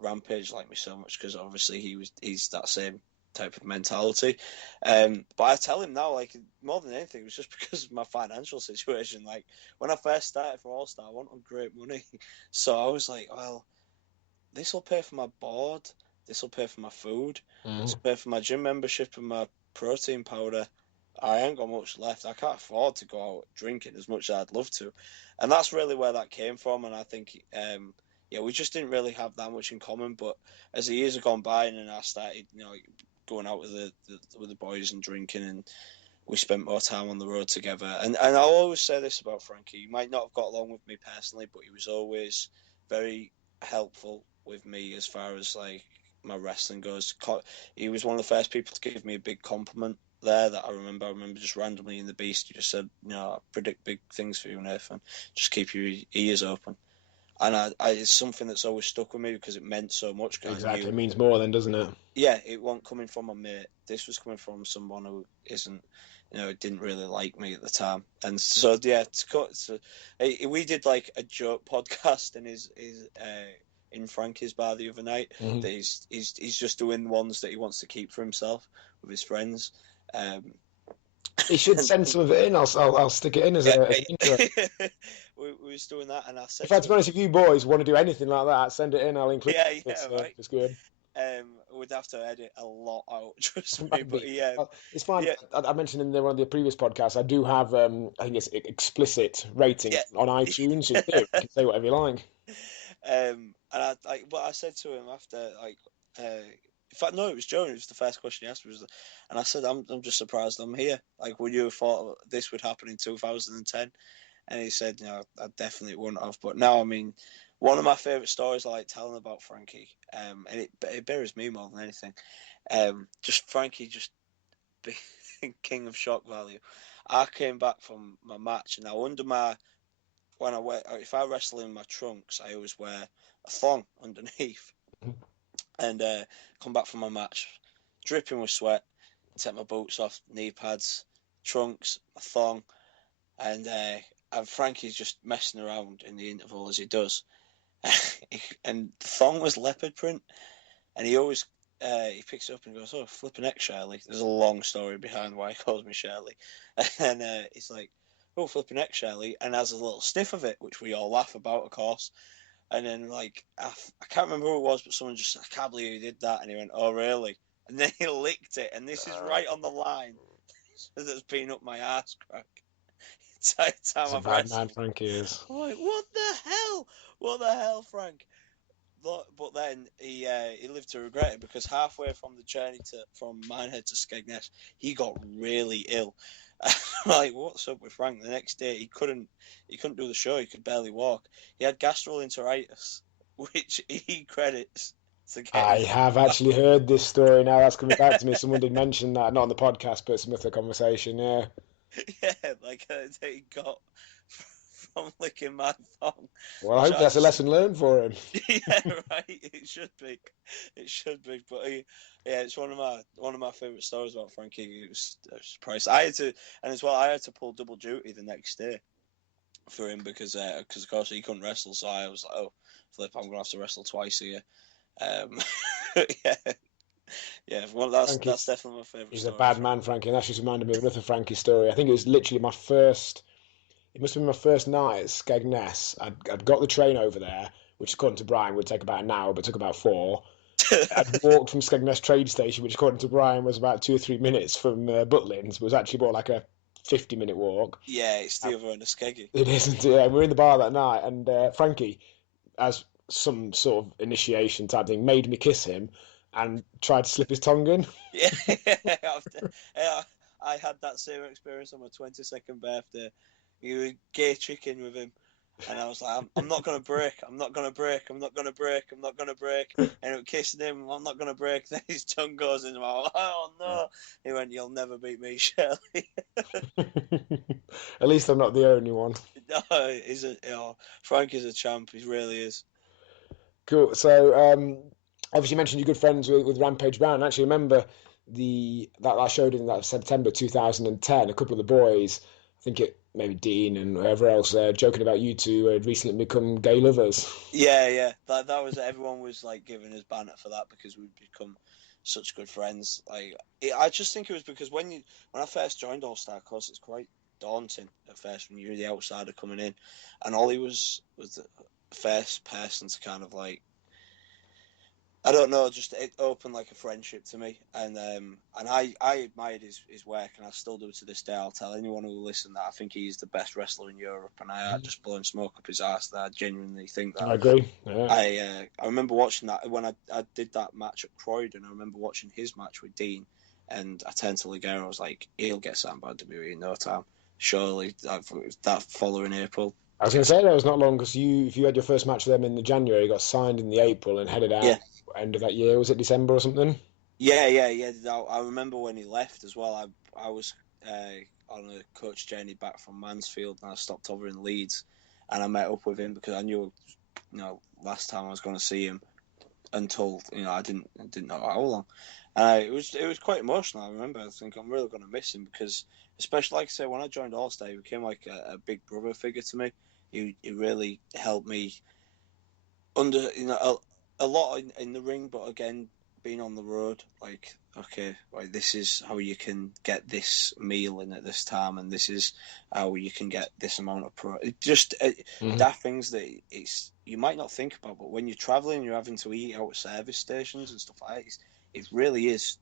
Rampage liked me so much, because obviously he's that same type of mentality. But I tell him now, like, more than anything, it was just because of my financial situation. Like, when I first started for All Star, I wanted great money, so I was like, well, this will pay for my board, this will pay for my food, this will pay for my gym membership and my protein powder. I ain't got much left. I can't afford to go out drinking as much as I'd love to. And that's really where that came from. And I think, we just didn't really have that much in common. But as the years have gone by and I started, going out with the boys and drinking, and we spent more time on the road together. And I'll always say this about Frankie. He might not have got along with me personally, but he was always very helpful with me as far as, like, my wrestling goes. He was one of the first people to give me a big compliment there that I remember. I remember just randomly in the Beast, you just said, I predict big things for you, Nathan. Just keep your ears open. And it's something that's always stuck with me because it meant so much. Exactly, it means more then, doesn't it? Yeah, it wasn't coming from a mate. This was coming from someone who isn't, didn't really like me at the time. And so, yeah, we did like a joke podcast in Frankie's bar the other night. Mm-hmm. That he's just doing ones that he wants to keep for himself with his friends. He should send some of it in. I'll stick it in as an intro. we was doing that, and I said, to be honest, if you boys want to do anything like that, send it in. I'll include it. Right. It's good. We'd have to edit a lot out, trust me. But it's fine. Yeah. I mentioned in one of the previous podcasts, I do have, I think it's explicit rating on iTunes. So you can say whatever you like. And I said to him after, in fact, no, it was Joe. It was the first question he asked me. And I said, I'm just surprised I'm here. Like, would you have thought this would happen in 2010? And he said, I definitely wouldn't have. But now, I mean, one of my favourite stories I like telling about Frankie, and it buries me more than anything, just Frankie just being king of shock value. I came back from my match, and if I wrestle in my trunks, I always wear a thong underneath. And come back from my match, dripping with sweat, take my boots off, knee pads, trunks, a thong, and Frankie's just messing around in the interval as he does. And the thong was leopard print, and he always he picks it up and goes, "Oh, flipping heck, Shirley." There's a long story behind why he calls me Shirley, and he's like, "Oh, flipping heck, Shirley," and has a little sniff of it, which we all laugh about, of course. And then, like, I can't remember who it was, but someone just said, "I can't believe you did that." And he went, "Oh, really?" And then he licked it, and this is right on the line. That's been up my ass crack. Time He's a bad man, Frankie is. I'm like, what the hell? What the hell, Frank? But then he lived to regret it, because halfway from the journey from Minehead to Skegness, he got really ill. Like, what's up with Frank? The next day, he couldn't do the show. He could barely walk. He had gastroenteritis, which he credits to get. I have actually heard this story now. That's coming back to me. Someone did mention that, not on the podcast, but some other conversation. Yeah. Yeah, like he got from licking my thong. Well, I hope that's a lesson learned for him. Yeah, right. It should be. But it's one of my favourite stories about Frankie. It was surprised. I had to pull double duty the next day for him because of course he couldn't wrestle. So I was like, oh, flip, I'm gonna have to wrestle twice here. Yeah. Well, that's definitely my favourite. He's a bad man, Frankie, and that just reminded me of another Frankie story. I think it was literally my first. It must have been my first night at Skegness. I'd got the train over there, which according to Brian would take about an hour, but took about 4. I'd walked from Skegness train station, which according to Brian was about 2 or 3 minutes from Butlins. It was actually more like a 50-minute walk. Yeah, it's the other end of Skeggy. It isn't. Yeah, we were in the bar that night, and Frankie, as some sort of initiation type thing, made me kiss him and tried to slip his tongue in. Yeah, I had that same experience on my 22nd birthday. You were gay chicken with him, and I was like, I'm not gonna break. And it was kissing him. I'm not gonna break. Then his tongue goes in my mouth. Oh no! He went, "You'll never beat me, Shirley." At least I'm not the only one. No, Frank is a champ. He really is. Cool. So, obviously, you mentioned you're good friends with Rampage Brown. I actually remember that showed in that September 2010. A couple of the boys, I think it maybe Dean and whoever else, joking about you two had recently become gay lovers. Yeah. That was everyone was like giving us banter for that because we'd become such good friends. I just think it was because when I first joined All Star, of course, it's quite daunting at first when you're the outsider coming in, and Ollie was the first person to kind of like, I don't know, just it opened like a friendship to me, and I admired his work, and I still do to this day. I'll tell anyone who will listen that I think he's the best wrestler in Europe, and I just blowing smoke up his ass. That I genuinely think that. I agree. Yeah. I remember watching that when I did that match at Croydon. I remember watching his match with Dean, and I turned to Ligero. I was like, he'll get signed by WWE in no time. Surely that following April. I was going to say that was not long because if you had your first match with them in the January, you got signed in the April and headed out end of that year. Was it December or something? Yeah. I remember when he left as well. I was on a coach journey back from Mansfield, and I stopped over in Leeds, and I met up with him because I knew, last time I was going to see him until I didn't know how long. It was quite emotional. I remember. I think I'm really going to miss him because, especially like I say, when I joined All Star, he became like a big brother figure to me. He really helped me under a lot in the ring, but again, being on the road, like, okay, like this is how you can get this meal in at this time, and this is how you can get this amount of that things that you might not think about, but when you're traveling, you're having to eat out of service stations and stuff like that. It really is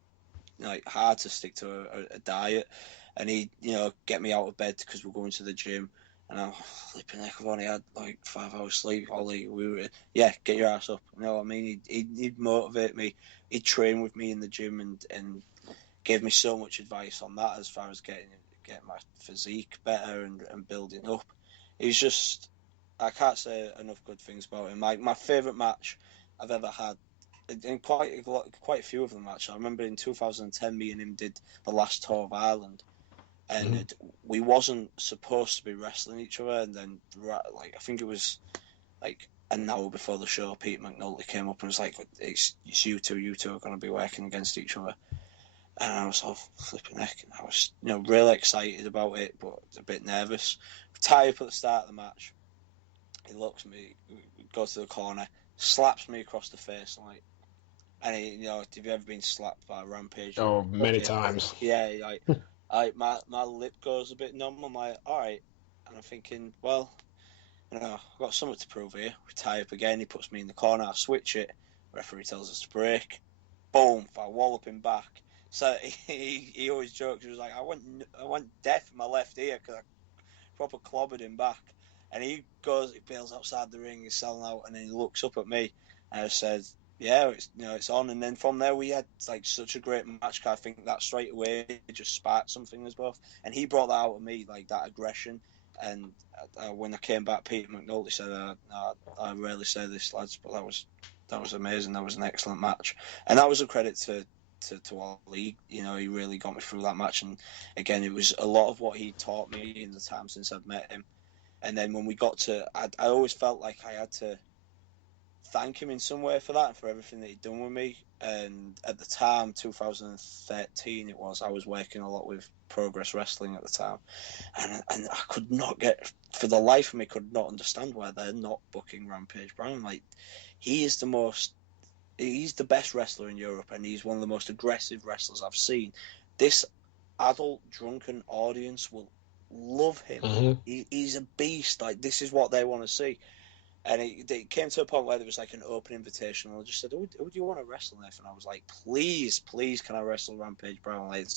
like hard to stick to a diet, and he get me out of bed because we're going to the gym. And I'm flipping heck, I've only had like 5 hours sleep. Ollie, get your ass up. You know what I mean? He'd motivate me. He'd train with me in the gym and gave me so much advice on that as far as getting my physique better and building up. He's just, I can't say enough good things about him. My favourite match I've ever had, and quite a few of them actually. I remember in 2010, me and him did the last tour of Ireland. And we wasn't supposed to be wrestling each other, and then I think it was like an hour before the show, Pete McNulty came up and was like, "It's you two are going to be working against each other," and I was all flipping heck, and I was really excited about it, but a bit nervous. Tie up at the start of the match, he looks at me, goes to the corner, slaps me across the face, and have you ever been slapped by a Rampage? Oh, many times. Yeah, my lip goes a bit numb. I'm like, all right, and I'm thinking, well, I've got something to prove here. We tie up again. He puts me in the corner. I switch it. Referee tells us to break. Boom! I wallop him back. So he always jokes. He was like, I went deaf in my left ear because I proper clobbered him back. And he bails outside the ring. He's selling out, and then he looks up at me, and I said, yeah, it's on. And then from there we had like such a great match. I think that straight away just sparked something as both. And he brought that out of me, like that aggression. And when I came back, Pete McNulty said, "I rarely say this, lads, but that was amazing. That was an excellent match." And that was a credit to Ollie. He really got me through that match. And again, it was a lot of what he taught me in the time since I'd met him. And then when we got to, I always felt like I had to thank him in some way for that and for everything that he'd done with me. And at the time, 2013 it was, I was working a lot with Progress Wrestling at the time, and I could not for the life of me, could not understand why they're not booking Rampage Brown. Like, he's the best wrestler in Europe, and he's one of the most aggressive wrestlers I've seen. This adult drunken audience will love him. He's a beast. Like, this is what they want to see. And it came to a point where there was like an open invitation, and I just said, who do you want to wrestle, Nathan? And I was like, please, can I wrestle Rampage Brown? Like,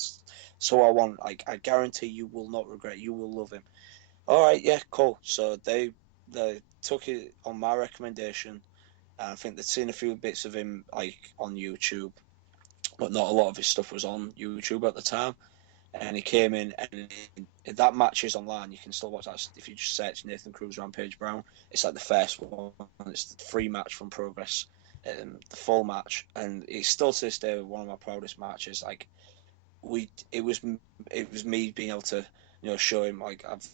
so I want, like, I guarantee you will not regret. You will love him. All right, yeah, cool. So they took it on my recommendation, and I think they'd seen a few bits of him like on YouTube, but not a lot of his stuff was on YouTube at the time. And he came in, and that match is online. You can still watch that if you just search Nathan Cruz Rampage Brown. It's like the first one. It's the free match from Progress, the full match, and it's still to this day one of my proudest matches. Like, it was me being able to show him like I've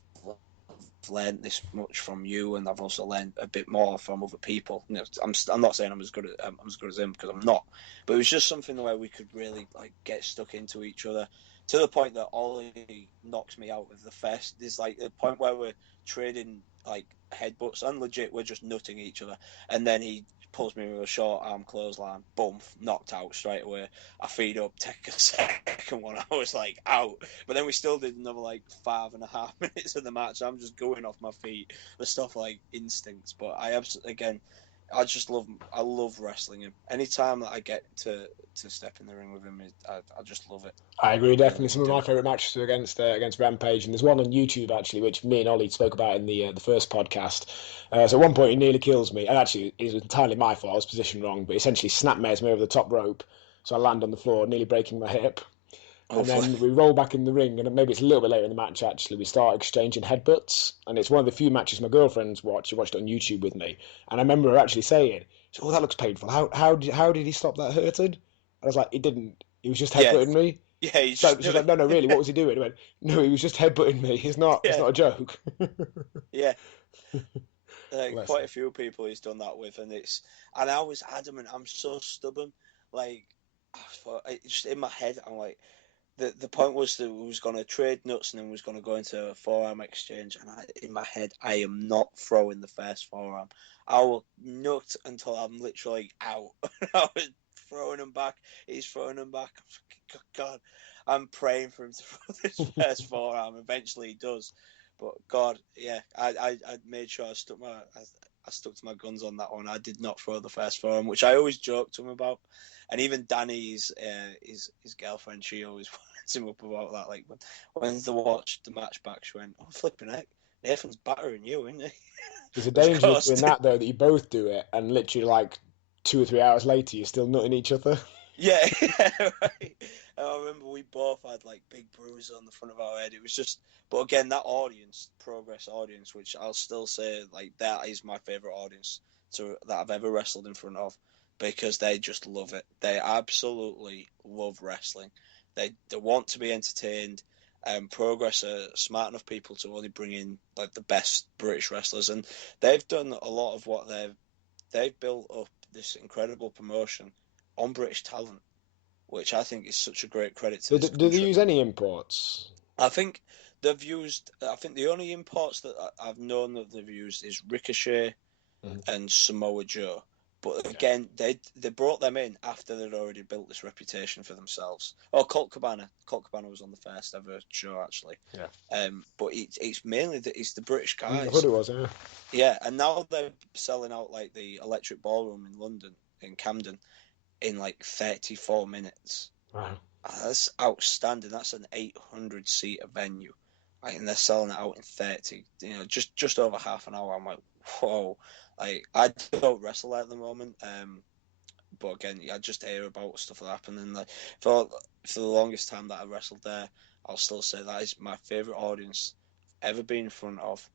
learned this much from you, and I've also learned a bit more from other people. I'm not saying I'm as good as him, because I'm not, but it was just something where we could really like get stuck into each other to the point that Ollie knocks me out with the fist. There's like a point where we're trading like headbutts, and legit we're just nutting each other, and then he pulls me with a short arm clothesline, boom, knocked out straight away. I feed up, take a second one, I was like out. But then we still did another like 5.5 minutes of the match. I'm just going off my feet. The stuff like instincts. But I love wrestling him. Anytime that I get to step in the ring with him, I just love it. I agree, definitely. Some of my favourite matches are against Rampage, and there's one on YouTube actually, which me and Ollie spoke about in the first podcast. So at one point he nearly kills me, and actually it was entirely my fault. I was positioned wrong, but essentially snapmares me over the top rope, so I land on the floor, nearly breaking my hip. And then we roll back in the ring, and maybe it's a little bit later in the match, actually, we start exchanging headbutts. And it's one of the few matches my girlfriend's watched. She watched it on YouTube with me. And I remember her actually saying, "Oh, that looks painful. How did he stop that hurting?" I was like, "He didn't. He was just headbutting me." Yeah, he's so she's like, "No, really, what was he doing?" I went, "No, he was just headbutting me. It's not a joke." Yeah. Quite a few people he's done that with, and I was adamant. I'm so stubborn. Like, just in my head, I'm like, the point was that we was going to trade nuts, and then we was going to go into a forearm exchange. And in my head, I am not throwing the first forearm. I will nut until I'm literally out. I was throwing him back. He's throwing him back. God, I'm praying for him to throw this first forearm. Eventually, he does. But God, yeah, I made sure I stuck to my guns on that one. I did not throw the first forearm, which I always joked to him about. And even Danny's his girlfriend, she always winds him up about that. Like when they watched the match back, she went, "Oh, flipping heck, Nathan's battering you, isn't he?" There's a danger of doing that though, that you both do it, and literally like 2 or 3 hours later, you're still nutting each other. Yeah, right. I remember we both had like big bruises on the front of our head. It was just, but again, that audience, Progress audience, which I'll still say like that is my favorite audience that I've ever wrestled in front of, because they just love it. They absolutely love wrestling. They want to be entertained. Progress are smart enough people to only bring in like the best British wrestlers, and they've done a lot of what they've built up this incredible promotion on British talent, which I think is such a great credit to this country. Do they use any imports? I think they've used. I think the only imports that I've known that they've used is Ricochet and Samoa Joe. But again, they brought them in after they'd already built this reputation for themselves. Oh, Colt Cabana. Colt Cabana was on the first ever show, actually. Yeah. But it's mainly it's the British guys. I thought it was, yeah. Yeah, and now they're selling out like the Electric Ballroom in London, in Camden, in like 34 minutes. Wow. That's outstanding. That's an 800-seater venue. Right, and they're selling it out in 30, just over half an hour. I'm like, whoa. Like, I don't wrestle at the moment, but again, I just hear about stuff that happened. And like, for the longest time that I wrestled there, I'll still say that is my favourite audience I've ever been in front of.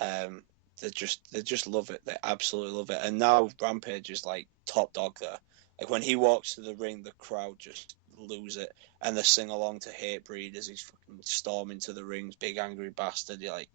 They just love it. They absolutely love it. And now Rampage is like top dog there. Like when he walks to the ring, the crowd just lose it, and they sing along to Hatebreed as he's fucking storming to the rings, big angry bastard. You're like,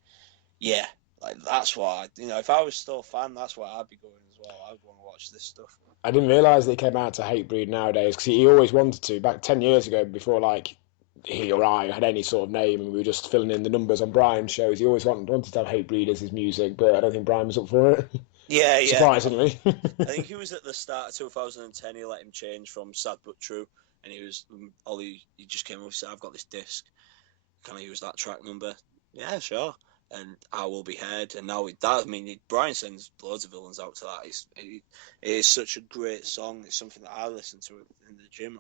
yeah, like that's what if I was still a fan, that's where I'd be going as well. I'd want to watch this stuff. I didn't realise they came out to Hatebreed nowadays, because he always wanted to. Back 10 years ago, before like he or I had any sort of name, and we were just filling in the numbers on Brian's shows, he always wanted to have Hatebreed as his music, but I don't think Brian was up for it. Yeah. Surprisingly. I think he was at the start of 2010. He let him change from Sad But True, and Ollie. He just came up and said, "I've got this disc. Can I use that track number?" Yeah, sure. And I Will Be Heard, and now it does. I mean, Brian sends loads of villains out to that. It is such a great song. It's something that I listen to in the gym.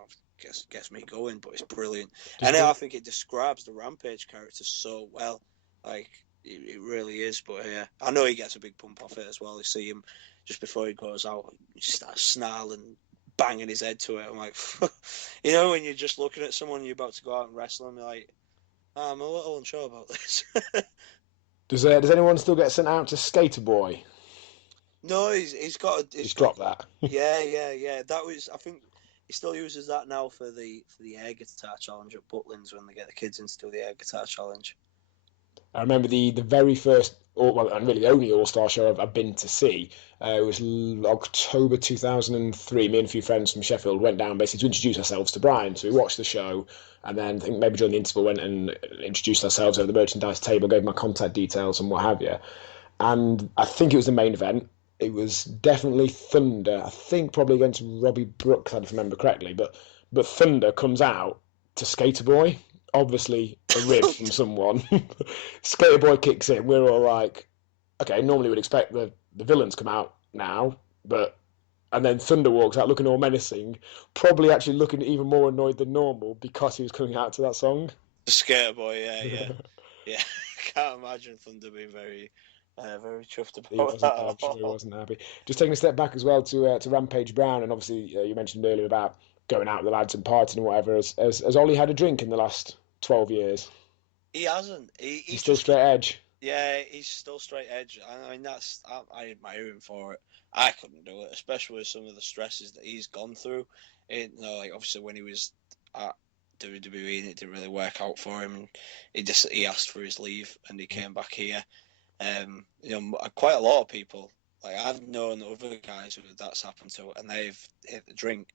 Gets me going, but it's brilliant. I think it describes the Rampage character so well. Like, it really is. But yeah, I know he gets a big pump off it as well. You see him just before he goes out, he starts snarling, banging his head to it. I'm like, when you're just looking at someone, you're about to go out and wrestle them, you're like, I'm a little unsure about this. Does anyone still get sent out to Skater Boy? No, he's dropped that. Yeah. That was, I think, he still uses that now for the air guitar challenge at Butlins when they get the kids in to do the air guitar challenge. I remember the very first, and really the only All-Star show I've been to see. It was October 2003. Me and a few friends from Sheffield went down basically to introduce ourselves to Brian. So we watched the show, and then I think maybe during the interval went and introduced ourselves over the merchandise table, gave my contact details and what have you. And I think it was the main event. It was definitely Thunder. I think probably against Robbie Brooks, if I remember correctly. But Thunder comes out to Skater Boy. Obviously a rib from someone. Skater Boy kicks in. We're all like, okay, normally we'd expect the villains come out now, and then Thunder walks out looking all menacing, probably actually looking even more annoyed than normal because he was coming out to that song. The Skater Boy, yeah. I can't imagine Thunder being very chuffed about that. I'm sure he wasn't happy. Just taking a step back as well to Rampage Brown, and obviously you mentioned earlier about going out with the lads and partying and whatever. Has Ollie had a drink in the last 12 years? He hasn't. He's still straight edge. Yeah, he's still straight edge. I mean, I admire him for it. I couldn't do it, especially with some of the stresses that he's gone through. Like obviously when he was at WWE, it didn't really work out for him. And he asked for his leave, and he came back here. Quite a lot of people. Like I've known other guys who that's happened to, and they've hit the drink.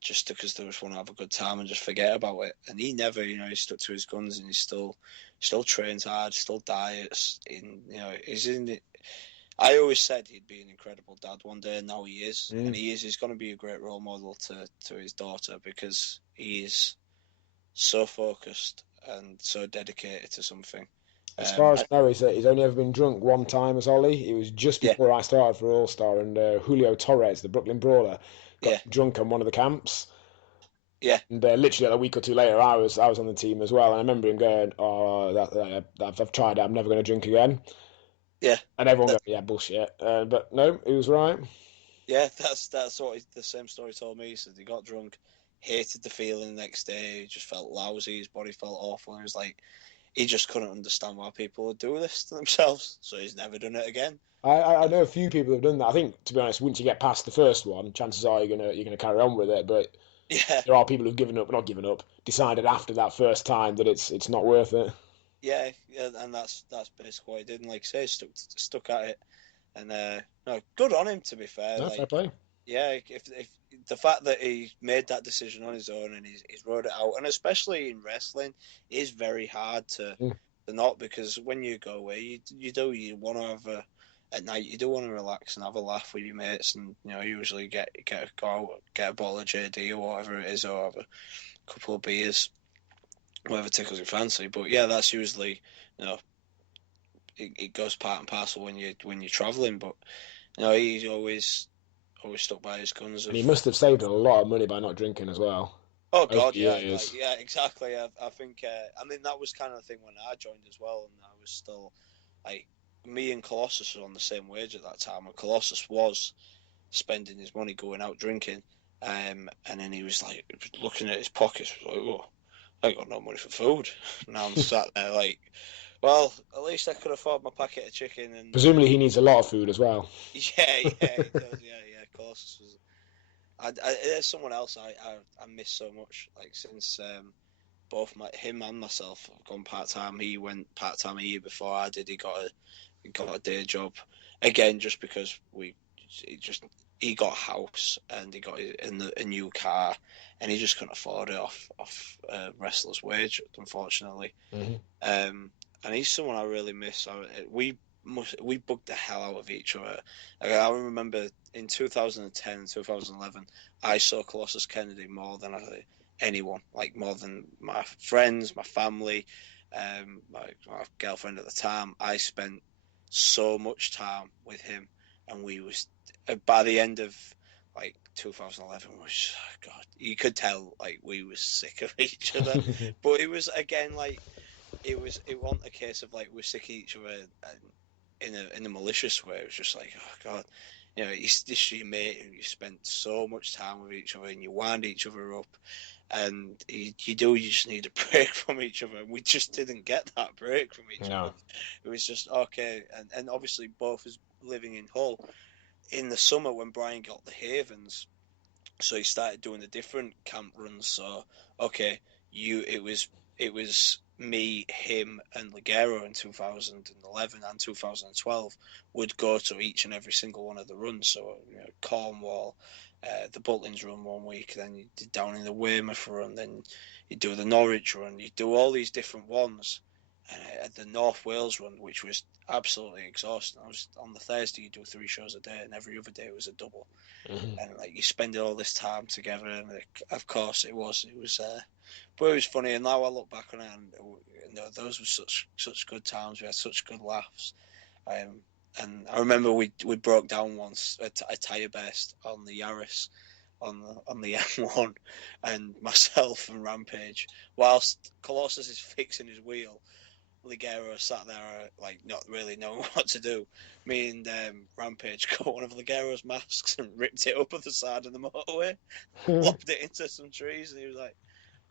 Just because they just want to have a good time and just forget about it. And he never, he stuck to his guns, and he still trains hard, still diets. He's in it. I always said he'd be an incredible dad one day, and now he is. And he is. He's going to be a great role model to his daughter because he is so focused and so dedicated to something. As far as I know, he's only ever been drunk one time as Ollie. It was just before I started for All Star, and Julio Torres, the Brooklyn Brawler, got drunk on one of the camps. Yeah. And literally a week or two later, I was on the team as well, and I remember him going, "Oh, I've tried it. I'm never going to drink again." Yeah. And everyone goes, "Yeah, bullshit." But no, he was right. Yeah, that's what the same story told me. He said he got drunk, hated the feeling the next day, he just felt lousy, his body felt awful, and he was like, he just couldn't understand why people would do this to themselves, so he's never done it again. I know a few people who've done that. I think, to be honest, once you get past the first one, chances are you're gonna carry on with it. But there are people who've decided after that first time that it's not worth it. Yeah, and that's basically what he did. And like I say, stuck at it, and good on him, to be fair. No, fair play. Yeah, if the fact that he made that decision on his own and he's wrote it out, and especially in wrestling, it is very hard to not, because when you go away, you want to have at night, you do want to relax and have a laugh with your mates, and usually get a bottle of JD or whatever it is, or have a couple of beers, whatever tickles your fancy. But yeah, that's usually it goes part and parcel when you're traveling. But he's always stuck by his guns. And he must have saved a lot of money by not drinking as well. Oh God, yeah, exactly. I think that was kind of the thing when I joined as well, and I was still like, me and Colossus were on the same wage at that time, and Colossus was spending his money going out drinking, and then he was like looking at his pockets, like, oh, I ain't got no money for food. Now I'm sat there like, well, at least I could afford my packet of chicken. And presumably he needs a lot of food as well. Yeah, he does. Yeah. Colossus was. There's someone else I miss so much. Like since both him and myself have gone part time. He went part time a year before I did. He got a day job again, just because he got a house and he got a new car, and he just couldn't afford it off wrestler's wage, unfortunately. Mm-hmm. And he's someone I really miss. We bugged the hell out of each other. I remember in 2010 and 2011, I saw Colossus Kennedy more than anyone, like more than my friends, my family, my girlfriend at the time. I spent so much time with him, and we was by the end of like 2011, God, you could tell like we was sick of each other. But it was again like it wasn't a case of like we're sick of each other in a malicious way. It was just like, oh God, it's just your mate, and you spent so much time with each other, and you wind each other up, and you just need a break from each other. And we just didn't get that break from each other. It was just okay, and obviously both is living in Hull. In the summer when Brian got the Havens, So he started doing the different camp runs. So okay, it was me, him, and Ligero in 2011 and 2012 would go to each and every single one of the runs. So Cornwall, the Butlins run one week, then you did down in the Weymouth run, then you do the Norwich run, you do all these different ones. And the North Wales run, which was absolutely exhausting. I was on the Thursday, you do 3 shows a day, and every other day was a double. And like you spend all this time together, and of course it was, but it was funny. And now I look back on it, and those were such good times. We had such good laughs. And I remember we broke down once a tyre burst on the Yaris on the M1, and myself and Rampage, whilst Colossus is fixing his wheel, Ligero sat there like not really knowing what to do. Me and Rampage got one of Ligero's masks and ripped it up at the side of the motorway, lobbed it into some trees, and he was like,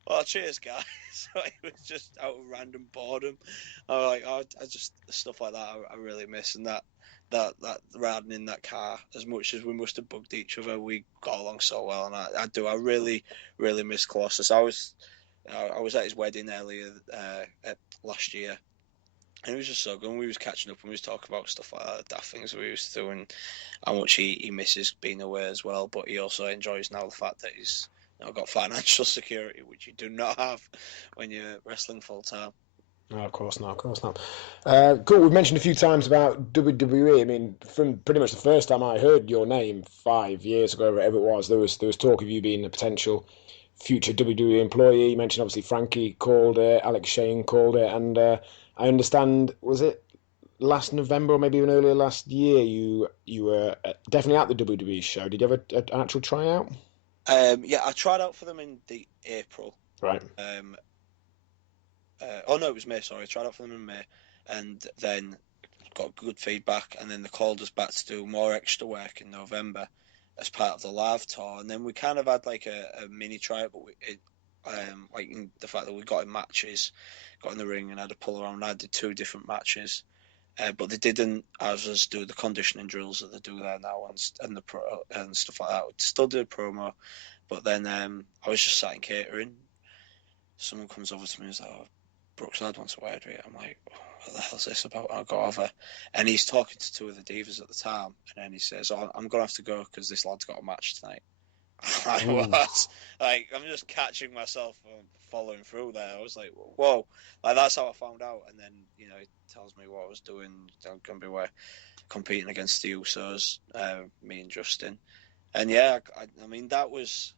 "Oh, cheers, guys." So it was just out of random boredom. I was like, I just stuff like that I really miss, and that riding in that car, as much as we must have bugged each other, we got along so well, and I really miss Colossus. I was at his wedding earlier last year, and it was just so good. And we was catching up and we was talking about stuff like that, daft things we was doing, how much he misses being away as well, but he also enjoys now the fact that he's got financial security, which you do not have when you're wrestling full time. No, of course not. Cool. We've mentioned a few times about WWE. I mean, from pretty much the first time I heard your name 5 years ago, whatever it was, there was talk of you being a potential future WWE employee. You mentioned obviously Frankie called it, Alex Shane called it, and I understand, was it last November or maybe even earlier last year, you were definitely at the WWE show. Did you have an actual tryout? Yeah, I tried out for them in the April. Right. Oh no, it was May. Sorry, I tried out for them in May, and then got good feedback, and then they called us back to do more extra work in November as part of the live tour, and then we kind of had like a mini tryout, but like in the fact that we got in matches, got in the ring and had a pull around. I did 2 different matches, but they didn't have us do the conditioning drills that they do there now and the pro and stuff like that. We still did a promo, but then I was just sat in catering. Someone comes over to me and is like, "Oh, Brooks Ladd wants a word with you." I'm like, "What the hell's this about?" I go over, and he's talking to 2 of the divas at the time, and then he says, "Oh, I'm gonna have to go because this lad's got a match tonight." I was like, I'm just catching myself following through there. I was like, "Whoa!" Like that's how I found out. And then he tells me what I was doing. I'm gonna be competing against the Usos, me and Justin, and yeah, I mean that is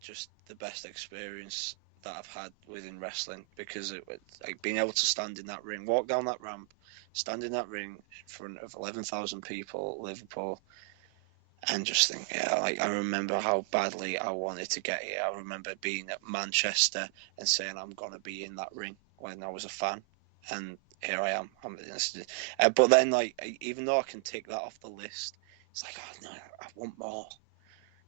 just the best experience that I've had within wrestling, because like being able to stand in that ring, walk down that ramp, stand in that ring in front of 11,000 people, Liverpool, and just think, yeah, like I remember how badly I wanted to get here. I remember being at Manchester and saying I'm gonna be in that ring when I was a fan, and here I am. But then, like, even though I can tick that off the list, it's like, oh no, I want more.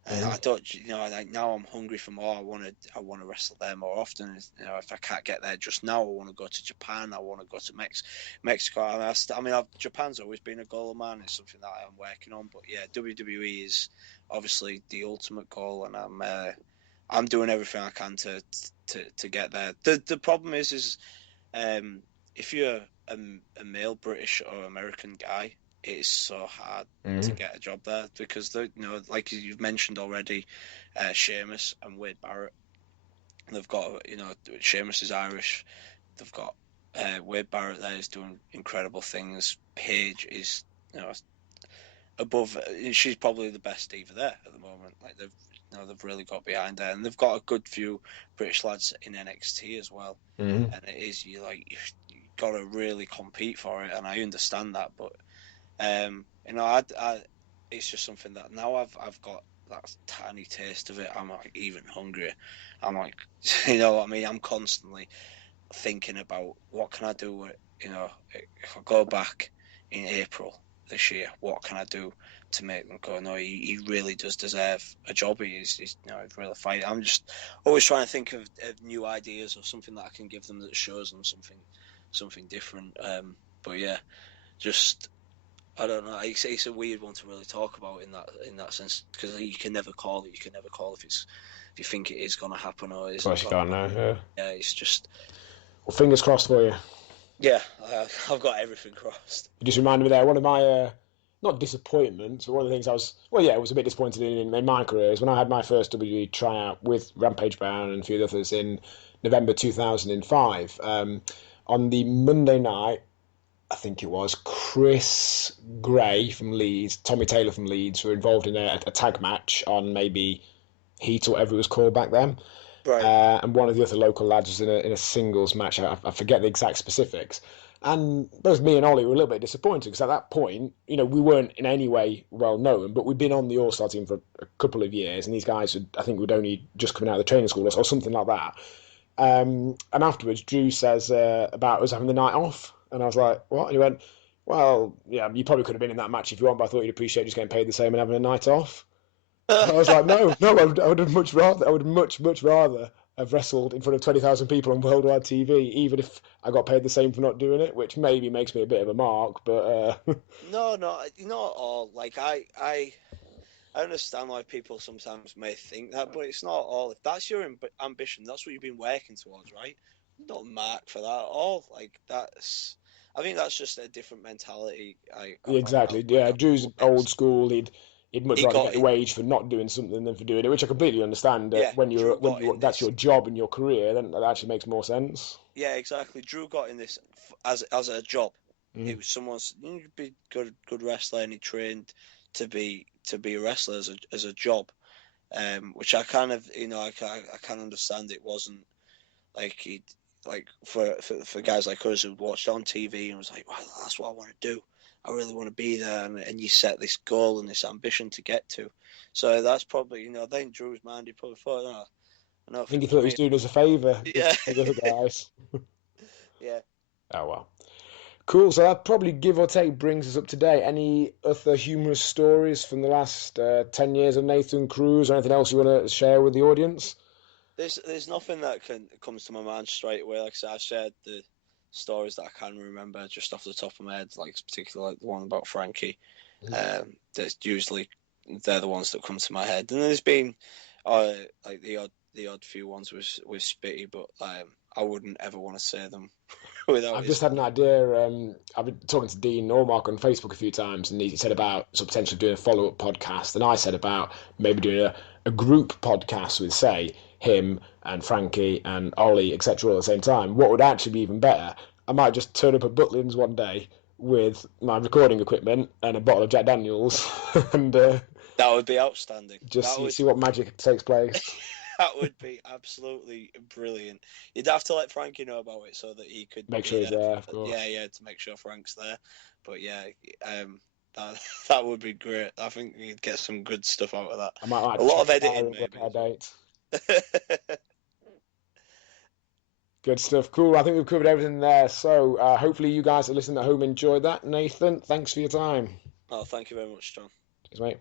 I don't, like now I'm hungry for more. I want to wrestle there more often. If I can't get there just now, I want to go to Japan. I want to go to Mexico. I mean, Japan's always been a goal of mine. It's something that I'm working on. But yeah, WWE is obviously the ultimate goal, and I'm doing everything I can to get there. The problem is if you're a male British or American guy, it is so hard to get a job there, because like you've mentioned already, Sheamus and Wade Barrett, they've got Sheamus is Irish, they've got Wade Barrett there is doing incredible things. Paige is above, she's probably the best diva there at the moment. Like they've really got behind her, and they've got a good few British lads in NXT as well. And it is you've got to really compete for it, and I understand that, but it's just something that now I've got that tiny taste of it. I'm like even hungrier. I'm like, you know what I mean? I'm constantly thinking about what can I do. If I go back in April this year, what can I do to make them go, no, he really does deserve a job. He's really fighting. I'm just always trying to think of new ideas or something that I can give them that shows them something different. But yeah, just I don't know. It's a weird one to really talk about in that sense, because you can never call it. You can never call if you think it is going to happen or it isn't. Of course you can't know. Yeah. Yeah, it's just. Well, fingers crossed for you. Yeah, I've got everything crossed. You just reminded me there. One of my not disappointments, but one of the things I was a bit disappointed in my career is when I had my first WWE tryout with Rampage Brown and a few others in November 2005. On the Monday night, I think it was, Chris Gray from Leeds, Tommy Taylor from Leeds were involved in a tag match on maybe Heat or whatever it was called back then. Right. And one of the other local lads was in a singles match. I forget the exact specifics. And both me and Ollie were a little bit disappointed because at that point, we weren't in any way well known, but we'd been on the All-Star team for a couple of years, and these guys, I think, would only just coming out of the training school or something like that. And afterwards, Drew says about us having the night off. And I was like, what? And he went, well, yeah, you probably could have been in that match if you want, but I thought you'd appreciate just getting paid the same and having a night off. I was like, no, I would have much rather have wrestled in front of 20,000 people on worldwide TV, even if I got paid the same for not doing it, which maybe makes me a bit of a mark, but... No, not at all. Like, I understand why people sometimes may think that, but it's not all. If that's your ambition, that's what you've been working towards, right? Don't mark for that at all. Like, I think that's just a different mentality. Exactly, yeah. Drew's old school. He'd much rather get the wage for not doing something than for doing it, which I completely understand. When that's your job and your career, then that actually makes more sense. Yeah, exactly. Drew got in this as a job. It was someone's. You'd be good wrestler, and he trained to be a wrestler as a job, which I kind of I can understand. It wasn't like for guys like us who watched on TV and was like, well, that's what I want to do. I really want to be there, and you set this goal and this ambition to get to. So that's probably, I think Drew's mind, he probably thought, I think he thought he was doing us a favour. Yeah. The other guys. Yeah. Oh, well. Cool, so that probably, give or take, brings us up to date. Any other humorous stories from the last 10 years of Nathan Cruz, or anything else you want to share with the audience? There's nothing that comes to my mind straight away. Like I said, I shared the stories that I can remember just off the top of my head, like particularly like the one about Frankie. That's usually they're the ones that come to my head. And there's been like the odd few ones with Spitty, but I wouldn't ever want to say them without. I've just had an idea. I've been talking to Dean Normark on Facebook a few times, and he said about potentially doing a follow-up podcast, and I said about maybe doing a group podcast with, say, him and Frankie and Ollie, etc., all at the same time. What would actually be even better, I might just turn up at Butlins one day with my recording equipment and a bottle of Jack Daniels and that would be outstanding. Just see what magic takes place. That would be absolutely brilliant. You'd have to let Frankie know about it so that he could make sure he's there, of course. Yeah, to make sure Frank's there. But yeah, that would be great. I think you'd get some good stuff out of that. I might like a lot of editing, maybe. Good stuff. Cool. I think we've covered everything there. So hopefully you guys that listen at home enjoyed that. Nathan, thanks for your time. Oh, thank you very much, John. Cheers, mate.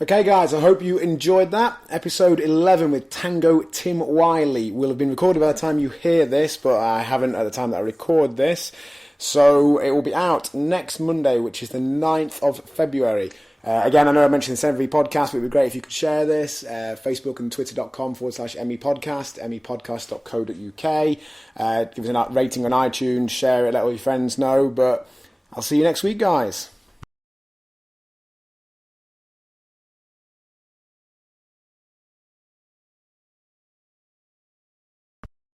Okay, guys, I hope you enjoyed that. Episode 11 with Tango Tim Wiley will have been recorded by the time you hear this, but I haven't at the time that I record this. So it will be out next Monday, which is the 9th of February. Again, I know I mentioned this every podcast, but it would be great if you could share this. Facebook and twitter.com/MEPodcast, mepodcast.co.uk. Give us a rating on iTunes, share it, let all your friends know. But I'll see you next week, guys.